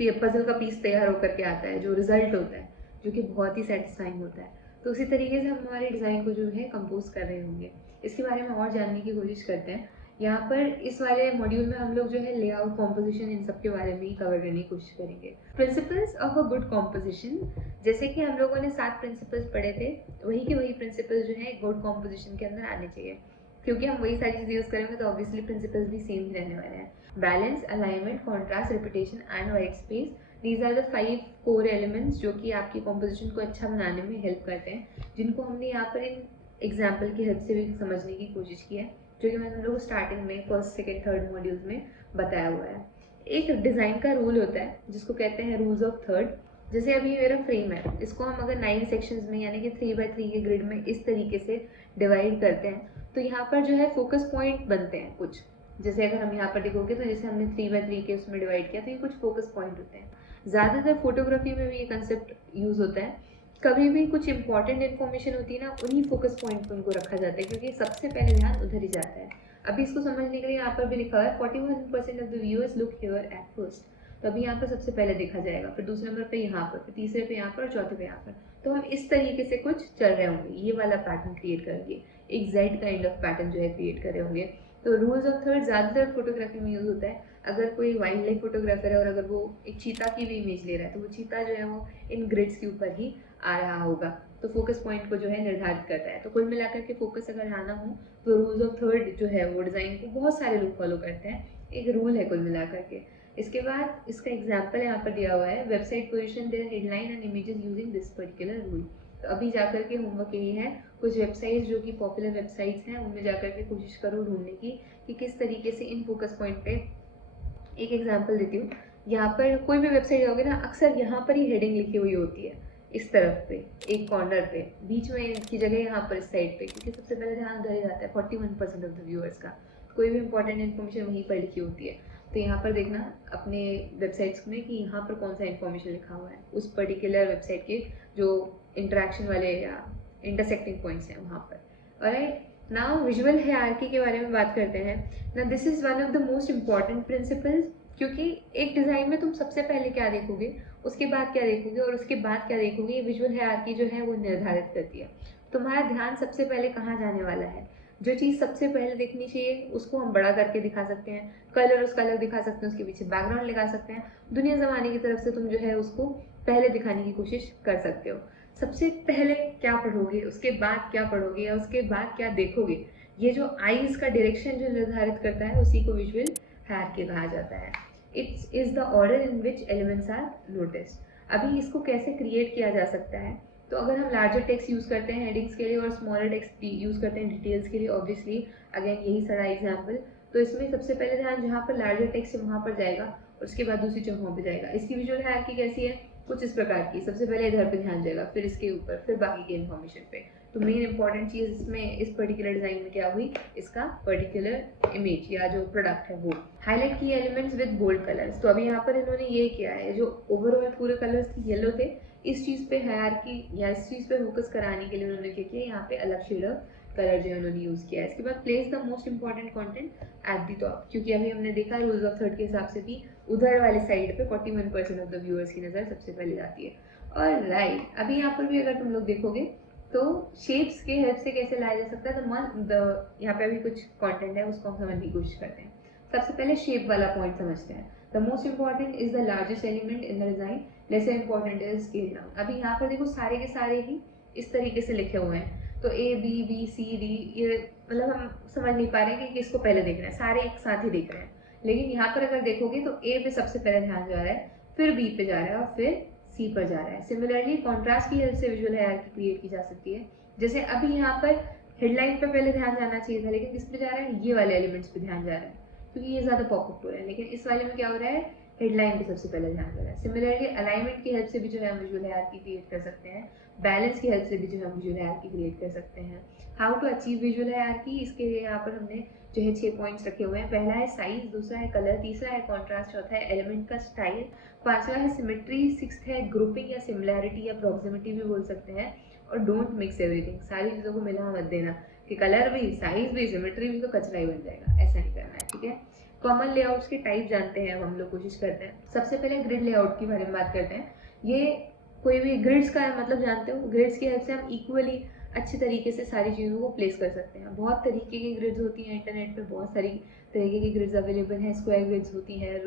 पजल का पीस तैयार होकर के आता है, जो रिजल्ट होता है, जो कि बहुत ही सेटिस्फाइंग होता है। तो उसी तरीके से हम हमारे डिज़ाइन को जो है कंपोज कर रहे होंगे। इसके बारे में और जानने की कोशिश करते हैं। यहाँ पर इस वाले मॉड्यूल में हम लोग जो है लेआउट, कॉम्पोजिशन, इन सब के बारे में ही कवर करने की कोशिश करेंगे। Principles of a good composition, जैसे कि हम लोगों ने 7 प्रिंसिपल्स पढ़े थे, वही के वही प्रिंसिपल्स जो है गुड कॉम्पोजिशन के अंदर आने चाहिए, क्योंकि हम वही सारी चीज़ें यूज़ करेंगे तो ऑब्वियसली प्रिंसिपल्स भी सेम ही रहने वाले हैं। Balance, alignment, contrast, repetition and white space, these are the 5 core elements जो कि आपकी कॉम्पोजिशन को अच्छा बनाने में हेल्प करते हैं, जिनको हमने यहाँ पर इन एग्जाम्पल की हेल्प से भी समझने की कोशिश की है, जो कि मैंने लोग स्टार्टिंग में फर्स्ट, सेकंड, थर्ड मॉड्यूल्स में बताया हुआ है। एक डिज़ाइन का रूल होता है जिसको कहते हैं रूल्स ऑफ थर्ड। जैसे अभी मेरा फ्रेम है, इसको हम अगर 9 सेक्शंस में यानी कि 3 by 3 के ग्रिड में इस तरीके से डिवाइड करते हैं, तो यहाँ पर जो है फोकस पॉइंट बनते हैं कुछ, जैसे अगर हम यहाँ पर देखोगे तो जैसे हमने 3x3 के उसमें डिवाइड किया, तो ये कुछ फोकस पॉइंट होते हैं। ज़्यादातर फोटोग्राफी में भी ये कंसेप्ट यूज़ होता है। कभी भी कुछ इंपॉर्टेंट इन्फॉर्मेशन होती है ना, उन्हीं फोकस पॉइंट पर उनको रखा जाता है, क्योंकि सबसे पहले ध्यान उधर ही जाता है। अभी इसको समझने के लिए यहाँ पर भी लिखा है 41% of the viewers look here at first. तो अभी यहाँ पर सबसे पहले देखा जाएगा, फिर दूसरे नंबर पे यहाँ पर, फिर तीसरे पे यहाँ पर, और चौथे पे यहाँ पर। तो हम इस तरीके से कुछ चल रहे होंगे, ये वाला पैटर्न क्रिएट करेंगे, एक जेड काइंड ऑफ पैटर्न जो है क्रिएट कर रहे होंगे। तो रूल्स ऑफ थर्ड ज़्यादातर फोटोग्राफी में यूज़ होता है। अगर कोई वाइल्ड लाइफ फोटोग्राफर है और अगर वो एक चीता की भी इमेज ले रहा है, तो वो चीता जो है वो इन ग्रिड्स के ऊपर ही आ रहा होगा, तो फोकस पॉइंट को जो है निर्धारित करता है। तो कुल मिलाकर के फोकस अगर आना हो तो रूल्स ऑफ थर्ड जो है वो डिज़ाइन को बहुत सारे लोग फॉलो करते हैं, एक रूल है कुल मिलाकर के। इसके बाद इसका एग्जाम्पल यहाँ पर दिया हुआ है, website position their headline and images using this particular rule. तो अभी जाकर के होमवर्क यही है, कुछ वेबसाइट्स जो कि पॉपुलर वेबसाइट्स हैं उनमें जाकर के कोशिश करो ढूंढने की कि किस तरीके से इन फोकस पॉइंट पे। एक एग्जांपल देती हूँ, यहाँ पर कोई भी वेबसाइट जाओगे ना, अक्सर यहाँ पर ही हेडिंग लिखी हुई होती है, इस तरफ पे एक कॉर्नर पे, बीच में की जगह यहाँ पर इस साइड पे, क्योंकि सबसे पहले ध्यान उधर ही जाता है 41% ऑफ द व्यूअर्स का। कोई भी इंपॉर्टेंट इन्फॉर्मेशन वहीं पर लिखी होती है। तो यहाँ पर देखना अपने वेबसाइट्स में कि यहाँ पर कौन सा इन्फॉर्मेशन लिखा हुआ है, उस पर्टिकुलर वेबसाइट के जो इंटरेक्शन वाले या इंटरसेक्टिंग पॉइंट्स हैं वहाँ पर। ऑलराइट, नाउ विजुअल हायरार्की के बारे में बात करते हैं ना। This is one of the most important principles, क्योंकि एक डिज़ाइन में तुम सबसे पहले क्या देखोगे, उसके बाद क्या देखोगे और उसके बाद क्या देखोगे, ये विजुअल हायरार्की जो है वो निर्धारित करती है। तुम्हारा ध्यान सबसे पहले कहाँ जाने वाला है, जो चीज़ सबसे पहले देखनी चाहिए उसको हम बड़ा करके दिखा सकते हैं, कलर उसका अलग दिखा सकते हैं, उसके पीछे बैकग्राउंड लगा सकते हैं, दुनिया ज़माने की तरफ से तुम जो है उसको पहले दिखाने की कोशिश कर सकते हो। सबसे पहले क्या पढ़ोगे, उसके बाद क्या पढ़ोगे, या उसके बाद क्या देखोगे, ये जो आईज का डायरेक्शन जो निर्धारित करता है उसी को विजुअल हायरार्की कहा जाता है। It's is the order in which elements are noticed. अभी इसको कैसे क्रिएट किया जा सकता है, तो अगर हम लार्जर टेक्स्ट यूज़ करते हैं हेडिंग्स के लिए और स्मॉलर टेक्स्ट यूज़ करते हैं डिटेल्स के लिए, ऑब्वियसली अगेन यही सारा एग्जाम्पल। तो इसमें सबसे पहले ध्यान जहाँ पर लार्जर टेक्स्ट है वहाँ पर जाएगा और उसके बाद दूसरी जगहों पर जाएगा। इसकी विजुअल हायरार्की कैसी है, कुछ इस प्रकार की, सबसे पहले इधर पे ध्यान जाएगा, फिर इसके ऊपर, फिर बाकी के इन्फॉर्मेशन पे। तो मेन इंपॉर्टेंट चीज़ इसमें इस पर्टिकुलर डिज़ाइन में क्या हुई, इसका पर्टिकुलर इमेज या जो प्रोडक्ट है वो हाईलाइट की एलिमेंट्स विद बोल्ड कलर्स। तो अभी यहाँ पर इन्होंने ये किया है, जो ओवरऑल पूरे कलर्स येलो थे, इस चीज़ पे हायरार्की या इस चीज़ पे फोकस कराने के लिए उन्होंने क्या किया, यहाँ पे अलग शेड ऑफ कलर जो है उन्होंने यूज़ किया है। इसके बाद place the most important content at the top, क्योंकि अभी हमने देखा रूल्स ऑफ थर्ड के हिसाब से भी उधर वाले साइड पे 41% ऑफ द व्यूअर्स की नज़र सबसे पहले जाती है। और राइट, अभी यहाँ पर भी अगर तुम लोग देखोगे तो शेप्स के हेल्प से कैसे लाया जा सकता है, तो यहाँ पे अभी कुछ कंटेंट है उसको हम समझने की कोशिश करते हैं। सबसे पहले शेप वाला पॉइंट समझते हैं। The most important is the largest element in the design, lesser important is scale down. अभी यहाँ पर देखो सारे के सारे ही इस तरीके से लिखे हुए हैं, तो A B B C D, ये मतलब हम समझ नहीं पा रहे हैं कि किसको पहले देखना है, सारे एक साथ ही देख रहे हैं। लेकिन यहाँ पर अगर देखोगे तो ए पे सबसे पहले ध्यान जा रहा है, फिर बी पे जा रहा है और फिर सी पर जा रहा है। सिमिलरली कॉन्ट्रास्ट की हेल्प से विजुअल हायरार्की क्रिएट की जा सकती है। जैसे अभी यहाँ पर हेडलाइन पे पहले ध्यान जाना चाहिए था, लेकिन किस पे जा रहा है, ये वाले एलिमेंट्स पे ध्यान जा रहा है, क्योंकि ये ज़्यादा पॉपअप हो रहा है। लेकिन इस वाले में क्या हो रहा है, हेडलाइन पे सबसे पहले ध्यान जा रहा है। सिमिलरली अलाइनमेंट की हेल्प से भी जो है हम विजुअल हायरार्की क्रिएट कर सकते हैं, बैलेंस की हेल्प से भी जो है हम विजुअल हायरार्की क्रिएट कर सकते हैं। How to achieve visual hierarchy, इसके लिए यहाँ पर हमने जो है 6 पॉइंट्स रखे हुए हैं। पहला है साइज, दूसरा है कलर, तीसरा है कॉन्ट्रास्ट, चौथा है एलिमेंट का स्टाइल, पांचवा है सिमेट्री, सिक्स्थ है ग्रुपिंग या सिमिलैरिटी या प्रॉक्सिमिटी भी बोल सकते हैं, और डोंट मिक्स एवरीथिंग, सारी चीज़ों को मिला मत देना कि कलर भी, साइज भी, सिमेट्री भी, तो कचरा ही बन जाएगा, ऐसा नहीं करना है, ठीक है। कॉमन लेआउट्स के टाइप जानते हैं हम लोग, कोशिश करते हैं। सबसे पहले ग्रिड लेआउट के बारे में बात करते हैं। ये कोई भी ग्रिड्स का मतलब जानते हो, ग्रिड्स की हेल्प से हम इक्वली अच्छे तरीके से सारी चीज़ों को प्लेस कर सकते हैं। बहुत तरीके की ग्रिड्स होती हैं, इंटरनेट पे बहुत सारी तरीके की ग्रिड्स अवेलेबल हैं। स्क्वायर ग्रिड्स होती हैं,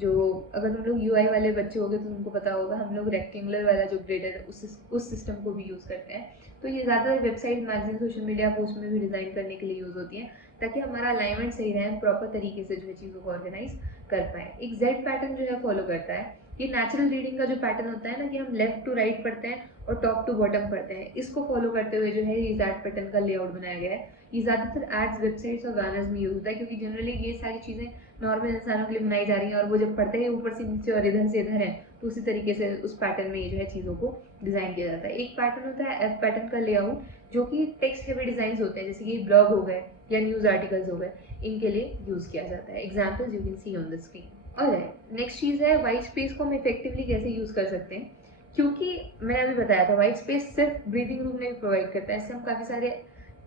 जो अगर तुम लोग यूआई वाले बच्चे होगे तो तुमको पता होगा, हम लोग रेक्टेंगुलर वाला जो ग्रिड है उस सिस्टम को भी यूज़ करते हैं। तो ये ज़्यादातर website, magazine, social media post में भी डिज़ाइन करने के लिए यूज़ होती हैं, ताकि हमारा अलाइनमेंट सही रहे, प्रॉपर तरीके से जो है चीज़ों को ऑर्गेनाइज कर पाएँ। एक जेड पैटर्न जो है फॉलो करता है। ये नेचुरल रीडिंग का जो पैटर्न होता है ना, कि हम लेफ्ट टू राइट पढ़ते हैं और टॉप टू बॉटम पढ़ते हैं, इसको फॉलो करते हुए जो है ये जेड पैटर्न का लेआउट बनाया गया है। ये ज़्यादातर एड्स, वेबसाइट्स और बैनर्स में यूज होता है, क्योंकि जनरली ये सारी चीज़ें नॉर्मल इंसानों के लिए बनाई जा रही हैं और वो जब पढ़ते हैं ऊपर से नीचे और इधर से इधर है, तो उसी तरीके से उस पैटर्न में ये जो है चीज़ों को डिज़ाइन किया जाता है। एक पैटर्न होता है एफ पैटर्न का लेआउट, जो कि टेक्स्ट हेवी डिज़ाइन होते हैं, जैसे कि ब्लॉग हो गए या न्यूज़ आर्टिकल्स हो गए, इनके लिए यूज़ किया जाता है। Examples you can see on the screen. Alright, next चीज़ है वाइट स्पेस को हम इफेक्टिवली कैसे यूज़ कर सकते हैं। क्योंकि मैंने अभी बताया था वाइट स्पेस सिर्फ ब्रीदिंग रूम नहीं प्रोवाइड करता है, इससे हम काफ़ी सारे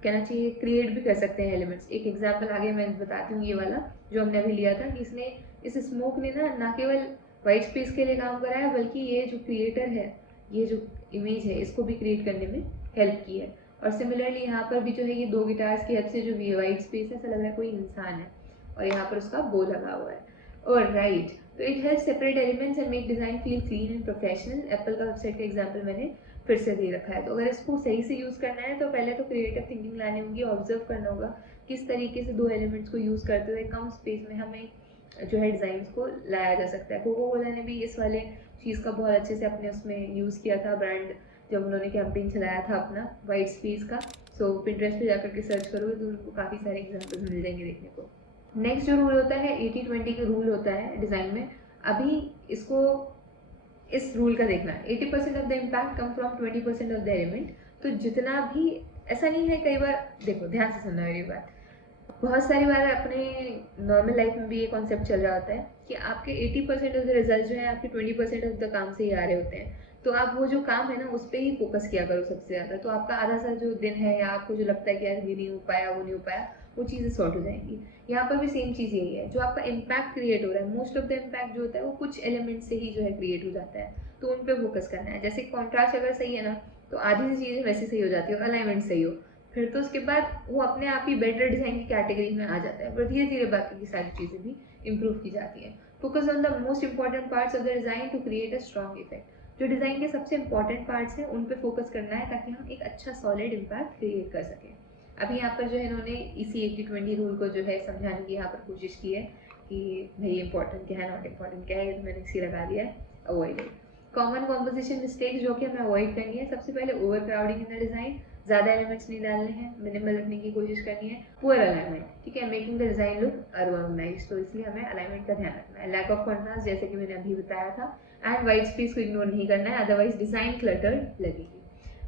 कहना चाहिए क्रिएट भी कर सकते हैं एलिमेंट्स। एक एग्जाम्पल आगे मैं बताती हूँ, ये वाला जो हमने अभी लिया था कि इसने इस स्मोक ने ना केवल वाइट स्पेस के लिए काम करा है, बल्कि ये जो क्रिएटर है, ये जो इमेज है, इसको भी क्रिएट करने में हेल्प की है। और सिमिलरली यहाँ पर भी जो है ये दो गिटार्स की हेल्प से जो वाइट स्पेस है, ऐसा लग रहा है कोई इंसान है और यहाँ पर उसका बो लगा हुआ है। और राइट, तो it help separate elements and make design feel clean and professional. Apple का वेबसाइट का एग्जाम्पल मैंने फिर से दे रखा है। तो अगर इसको सही से यूज़ करना है तो पहले तो क्रिएटिव थिंकिंग लानी होगी, ऑब्जर्व करना होगा किस तरीके से दो एलिमेंट्स को यूज़ करते हुए कम स्पेस में हमें जो है डिज़ाइंस को लाया जा सकता है। कोको कोला ने भी इस वाले चीज़ का बहुत अच्छे से अपने उसमें यूज़ किया था, ब्रांड जब उन्होंने कैंपेन चलाया था अपना वाइट स्पेस का। सो पिंटरेस्ट पे जाकर के सर्च करोगे तो उनको काफ़ी सारे एग्जाम्पल्स मिल जाएंगे देखने को। नेक्स्ट जो रूल होता है 80-20 का रूल होता है डिज़ाइन में। अभी इसको इस रूल का देखना है, 80% of the impact come from 20% of the element. तो जितना भी, ऐसा नहीं है, कई बार देखो ध्यान से सुनना मेरी बात, बहुत सारी बार अपने नॉर्मल लाइफ में भी ये कॉन्सेप्ट चल रहा होता है कि आपके 80% ऑफ द रिजल्ट जो है आपके 20% ऑफ द काम से ही आ रहे होते हैं। तो आप वो जो काम है ना उस पर ही फोकस किया करो सबसे ज़्यादा, तो आपका आधा सा जो दिन है या आपको जो लगता है कि यार ये नहीं हो पाया वो नहीं हो पाया, वो चीज़ें सॉर्ट हो जाएंगी। यहाँ पर भी सेम चीज़ यही है, जो आपका इम्पैक्ट क्रिएट हो रहा है, मोस्ट ऑफ द इम्पैक्ट जो होता है वो कुछ एलिमेंट से ही जो है क्रिएट हो जाता है, तो उन पर फोकस करना है। जैसे कॉन्ट्रास्ट अगर सही है ना तो आधी सी चीज़ें वैसे सही हो जाती है और अलाइनमेंट सही हो, फिर तो उसके बाद वो अपने आप ही बेटर डिज़ाइन की कैटेगरी में आ जाता है, पर धीरे धीरे बाकी की सारी चीज़ें भी इम्प्रूव की जाती हैं। Focus on the most important parts of the design to create a strong effect. जो डिज़ाइन के सबसे इंपॉर्टेंट पार्ट्स हैं उन पे फोकस करना है ताकि हम एक अच्छा सॉलिड इम्पैक्ट क्रिएट कर सकें। अभी यहाँ पर जो है इन्होंने इसी 80-20 रूल को जो है समझाने की यहाँ पर कोशिश की है कि भाई इंपॉर्टेंट क्या है, नॉट इम्पॉर्टेंट क्या है, मैंने इसी लगा दिया है, avoid it. Common composition mistakes जो कि हमें अवॉइड करनी है, सबसे पहले over crowding in the design, ज़्यादा एलिमेंट्स नहीं डालने हैं, मिनिमल रखने की कोशिश करनी है। पुअर अलाइनमेंट, ठीक है, making the design look unorganised, तो इसलिए हमें अलाइनमेंट का ध्यान रखना है। लैक ऑफ कॉन्ट्रास्ट, जैसे कि मैंने अभी बताया था, एंड वाइट स्पेस को इग्नोर नहीं करना है, अदरवाइज डिज़ाइन क्लटर्ड लगेगी।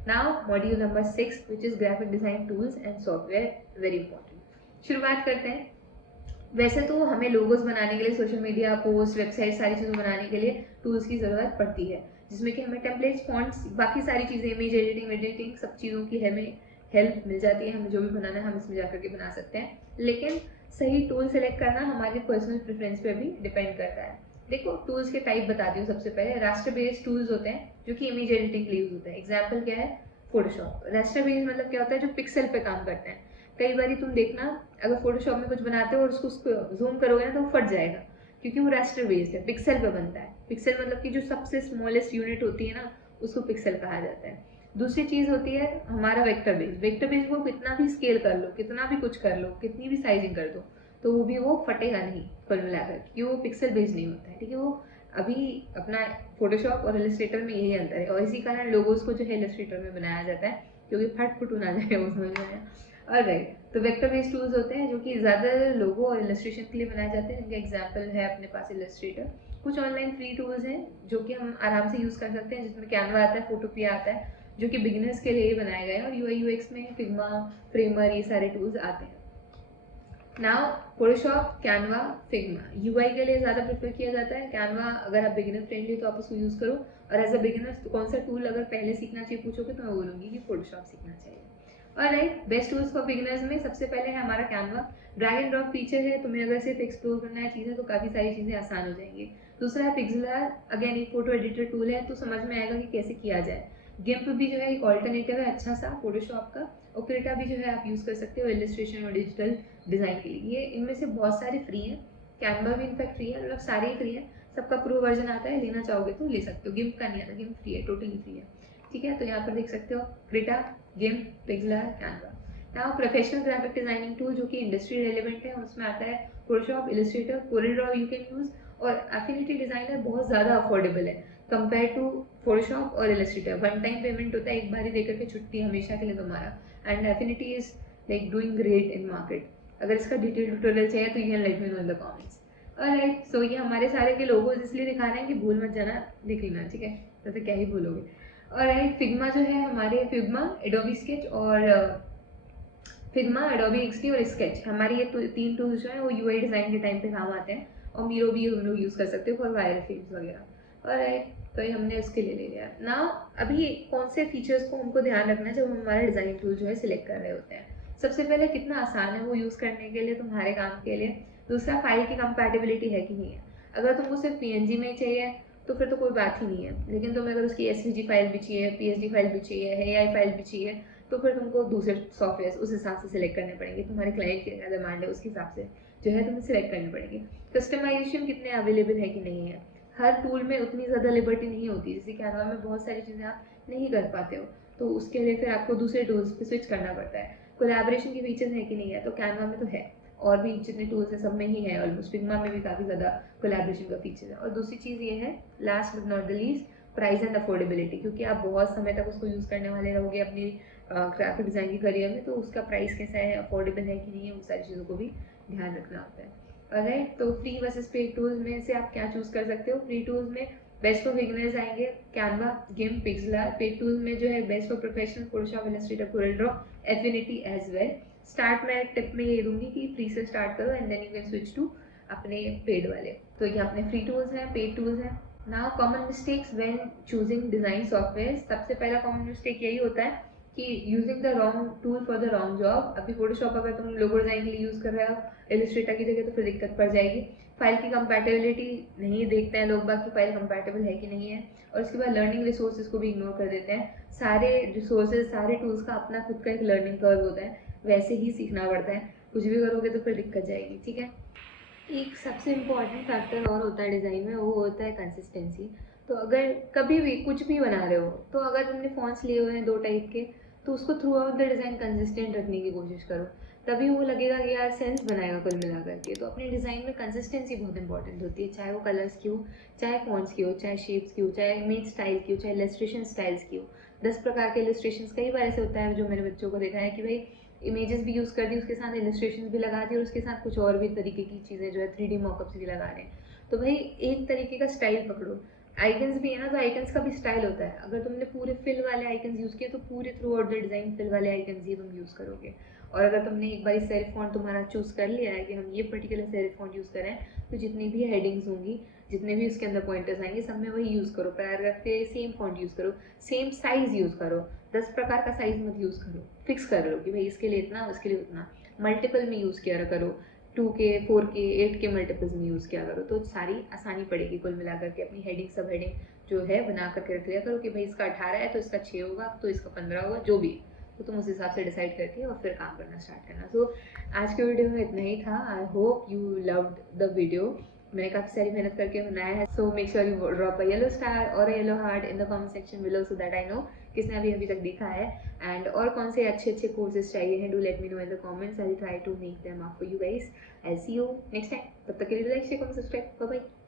Now module number 6 which is graphic design tools and software, very important. शुरुआत करते हैं। वैसे तो हमें लोगोस बनाने के लिए, सोशल मीडिया पोस्ट, वेबसाइट, सारी चीज़ों बनाने के लिए टूल्स की ज़रूरत पड़ती है, जिसमें कि हमें टेम्पलेट्स, फॉन्ट्स, बाकी सारी चीज़ें, इमेज एडिटिंग सब चीज़ों की हमें हेल्प मिल जाती है। हमें जो भी बनाना है हम इसमें जा करके बना सकते हैं, लेकिन सही टूल सेलेक्ट करना हमारे पर्सनल प्रेफरेंस पे भी डिपेंड करता है। देखो टूल्स के टाइप बताती हूँ। सबसे पहले रास्टर बेस्ड टूल्स होते हैं जो कि इमेज एडिटिंग के लिए यूज होते हैं। एग्जाम्पल क्या है, फोटोशॉप। रास्टर बेस्ड मतलब क्या होता है, जो पिक्सल पे काम करते हैं। कई बार तुम देखना, अगर फोटोशॉप में कुछ बनाते हो और उसको जूम करोगे ना तो वो फट जाएगा, क्योंकि वो रास्टर बेस्ड है, पिक्सल पे बनता है। पिक्सल मतलब कि जो सबसे स्मॉलेस्ट यूनिट होती है ना, उसको पिक्सल कहा जाता है। दूसरी चीज़ होती है हमारा वेक्टर बेस। वेक्टर बेस को कितना भी स्केल कर लो, कितना भी कुछ कर लो, कितनी भी साइजिंग कर दो, तो वो भी वो फटेगा नहीं कुल मिलाकर, क्योंकि वो पिक्सल बेस्ड नहीं होता है, ठीक है। वो अभी अपना फोटोशॉप और इलस्ट्रेटर में यही अंतर है, और इसी कारण लोगोस को जो है इलस्ट्रेटर में बनाया जाता है, क्योंकि फट फुट ना जाए, वो समझ में आया। ऑलराइट, तो वेक्टर बेस्ड टूल्स होते हैं जो कि ज़्यादातर लोगो और इलस्ट्रेशन के लिए बनाए जाते हैं, जिनका एग्जाम्पल है अपने पास इलस्ट्रेटर। कुछ ऑनलाइन फ्री टूल्स हैं जो कि हम आराम से यूज़ कर सकते हैं, जिसमें कैनवा आता है, फोटोपिया आता है, जो कि बिगिनर्स के लिए ही बनाए गए हैं, और यूआई यूएक्स में फिग्मा, फ्रेमर, ये सारे टूल्स आते हैं। Now Photoshop, Canva, Figma UI के लिए ज़्यादा प्रेफर किया जाता है। कैनवा अगर आप बिगिनर फ्रेंडली तो आप उसको यूज़ करो, और एज अ बिगिनर तो कौन सा टूल अगर पहले सीखना चाहिए पूछोगे तो मैं बोलूँगी कि फोटोशॉप सीखना चाहिए। Alright, best tools for beginners में सबसे पहले है हमारा Canva. Drag and drop feature है, तुम्हें अगर सिर्फ एक्सप्लोर करना है चीज़ें तो काफ़ी सारी चीज़ें आसान हो जाएंगी। दूसरा है पिक्सेलर, अगेन एक फोटो एडिटर टूल है, तो समझ में आएगा कि कैसे किया जाए। गिम्प भी जो है एक ऑल्टरनेटिव है अच्छा सा फोटोशॉप का। और क्रेटा भी जो है आप यूज़ कर सकते हो इलस्ट्रेशन और डिजिटल डिज़ाइन के लिए। ये इनमें से बहुत सारे फ्री हैं, कैनवा भी इनफैक्ट फ्री है, मतलब सारे ही फ्री है, सबका प्रो वर्जन आता है, लेना चाहोगे तो ले सकते हो। गिम्प का नहीं आता, गिम्प फ्री है, टोटली फ्री है, ठीक है। तो यहाँ पर देख सकते हो क्रेटा, गिम्प, पिक्सेलर, कैनवा। यहाँ प्रोफेशनल ग्राफिक डिजाइनिंग टूल जो कि इंडस्ट्री रेलिवेंट है, उसमें आता है Photoshop, Illustrator, CorelDRAW you can use, और एफिनिटी डिज़ाइनर बहुत ज़्यादा अफोर्डेबल है कंपेयर टू फोटोशॉप और इलस्ट्रेटर। वन टाइम पेमेंट होता है, एक बार ही देकर के छुट्टी हमेशा के लिए तुम्हारा। And Affinity is like doing great in market. अगर इसका डिटेल ट्यूटोरियल चाहिए तो you can let me know in the comments. Alright, so ये हमारे सारे के लोगोज इसलिए दिखा रहे हैं कि भूल मत जाना, देख लेना, ठीक है, तो क्या ही भूलोगे। ऑलराइट, फिग्मा जो है हमारे, फिग्मा, एडोबी स्केच और फिग्मा, एडोबी एक्सडी और स्केच, हमारी ये तीन टूल्स जो है वो यूआई डिज़ाइन के टाइम पे काम आते हैं, और मीरो भी हम लोग यूज़ कर सकते हो फॉर वायर फ्रेम्स वगैरह। ऑलराइट, तो ये हमने उसके लिए ले लिया ना। अभी कौन से फीचर्स को हमको ध्यान रखना है जब हम हमारा डिज़ाइन टूल जो है सिलेक्ट कर रहे होते हैं। सबसे पहले कितना आसान है वो यूज़ करने के लिए, तुम्हारे काम के लिए। दूसरा, फाइल की कंपैटिबिलिटी है कि नहीं है। अगर तुमको सिर्फ पीएनजी में चाहिए तो फिर तो कोई बात ही नहीं है, लेकिन तुम्हें अगर उसकी एसवीजी फाइल भी चाहिए, पीएसडी फाइल भी चाहिए, एआई फाइल भी चाहिए, तो फिर तुमको दूसरे सॉफ्टवेयर उस हिसाब से सिलेक्ट करने पड़ेंगे, तुम्हारे क्लाइंट की क्या डिमांड है उसके हिसाब से जो है तुम्हें सिलेक्ट करने पड़ेंगे। कस्टमाइजेशन कितने अवेलेबल है कि नहीं है, हर टूल में उतनी ज़्यादा लिबर्टी नहीं होती, जैसे कैनवा में बहुत सारी चीज़ें आप नहीं कर पाते हो, तो उसके लिए फिर आपको दूसरे टूल्स पे स्विच करना पड़ता है। कोलैबोरेशन के फीचर्स है कि नहीं है, तो कैनवा में तो है, और भी जितने टूल्स हैं सब में ही है ऑलमोस्ट, फिग्मा में भी काफ़ी ज़्यादा कोलैबोरेशन का फीचर है। और दूसरी चीज़ ये है, last but not the least, price and affordability, क्योंकि आप बहुत समय तक उसको यूज़ करने वाले रहोगे अपनी ग्राफिक डिज़ाइन की करियर में, तो उसका प्राइस कैसा है, अफोर्डेबल है कि नहीं है, उन सारी चीज़ों को भी ध्यान रखना होता है। ऑलराइट, तो फ्री वर्सेस पेड टूल्स में से आप क्या चूज़ कर सकते हो। फ्री टूल्स में बेस्ट फॉर बिगिनर्स आएंगे Canva, GIMP, Pixlr. Paid tools में जो है best for professional, Photoshop, Illustrator, Corel Draw, Affinity as well. Start में टिप में ये दूंगी कि फ्री से स्टार्ट करो and then you can switch to अपने पेड वाले। तो ये अपने फ्री टूल्स हैं, पेड टूल्स हैं। Now common mistakes when choosing design software. सबसे पहला कॉमन मिस्टेक यही होता है कि using the wrong tool for the wrong job. अभी फोटोशॉप अगर तुम लोगो डिज़ाइन के लिए यूज़ कर रहे हो इलस्ट्रेटर की जगह, तो फिर दिक्कत पड़ जाएगी। फाइल की कंपैटिबिलिटी नहीं देखते हैं लोग बाग की फाइल कंपैटिबल है कि नहीं है, और उसके बाद लर्निंग रिसोर्सेज को भी इग्नोर कर देते हैं। सारे रिसोर्सेज, सारे टूल्स का अपना खुद का एक लर्निंग कर्व होता है, वैसे ही सीखना पड़ता है, कुछ भी करोगे तो फिर दिक्कत जाएगी, ठीक है। एक सबसे इम्पॉर्टेंट फैक्टर और होता है डिज़ाइन में, वो होता है कंसिस्टेंसी। तो अगर कभी भी कुछ भी बना रहे हो, तो अगर तुमने फॉन्ट्स लिए हुए हैं दो टाइप के, तो उसको through out the design consistent रखने की कोशिश करो, तभी वो लगेगा कि यार सेंस बनाएगा कुल मिला करके। तो अपने डिज़ाइन में कंसिस्टेंसी बहुत इंपॉर्टेंट होती है, चाहे वो कलर्स की हो, चाहे फॉन्ट्स की हो, चाहे शेप्स की हो, चाहे इमेज स्टाइल की हो, चाहे इलस्ट्रेशन स्टाइल्स की हो। 10 प्रकार के इलस्ट्रेशन, कई बार ऐसे होता है जो मेरे बच्चों को देखा है कि भाई इमेजेस भी यूज़ कर दी, उसके साथ इलस्ट्रेशन भी लगा दी, और उसके साथ कुछ और भी तरीके की चीज़ें जो है 3D मॉकअप्स भी लगा रहे हैं। तो भाई एक तरीके का स्टाइल पकड़ो। आइकन्स भी है ना, तो आइकन्स का भी स्टाइल होता है। अगर तुमने पूरे फिल वाले आइकन्स यूज़ किए, तो पूरे throughout the design fill वाले आइकन्स ही तुम यूज़ करोगे। और अगर तुमने एक बार सेरिफ फॉन्ट तुम्हारा चूज़ कर लिया है कि हम ये पर्टिकुलर सेरिफ फॉन्ट यूज़ करें, तो जितनी भी हेडिंग्स होंगी, जितने भी उसके अंदर पॉइंटर्स आएंगे, सब में वही यूज़ करो। पैराग्राफ पे सेम फॉन्ट यूज़ करो, सेम साइज़ यूज़ करो, 10 प्रकार का साइज़ मत यूज़ करो। फिक्स कर लो कि भाई इसके लिए इतना, उसके लिए उतना। मल्टीपल में यूज़ किया करो, 2 के, 4 के, 8 के मल्टीपल्स में यूज़ किया करो, तो सारी आसानी पड़ेगी कुल मिलाकर के। अपनी हेडिंग, सब हेडिंग जो है बना करके रख लिया करो कि भाई इसका 18 है तो इसका 6 होगा, तो इसका 15 होगा, जो भी, तो तुम उस हिसाब से डिसाइड करके और फिर काम करना स्टार्ट करना। सो आज के वीडियो में इतना ही था। I hope you loved the video. मैंने काफ़ी सारी मेहनत करके बनाया है, so make sure you drop a yellow star और a yellow heart in the comment section below, so that I know किसने अभी तक देखा है। एंड और कौन से अच्छे अच्छे कोर्सेज चाहिए हैं, do let me know in the comments, I will try to make them up for you guys. I see you next time, तब तक के लिए like share comment subscribe, bye bye.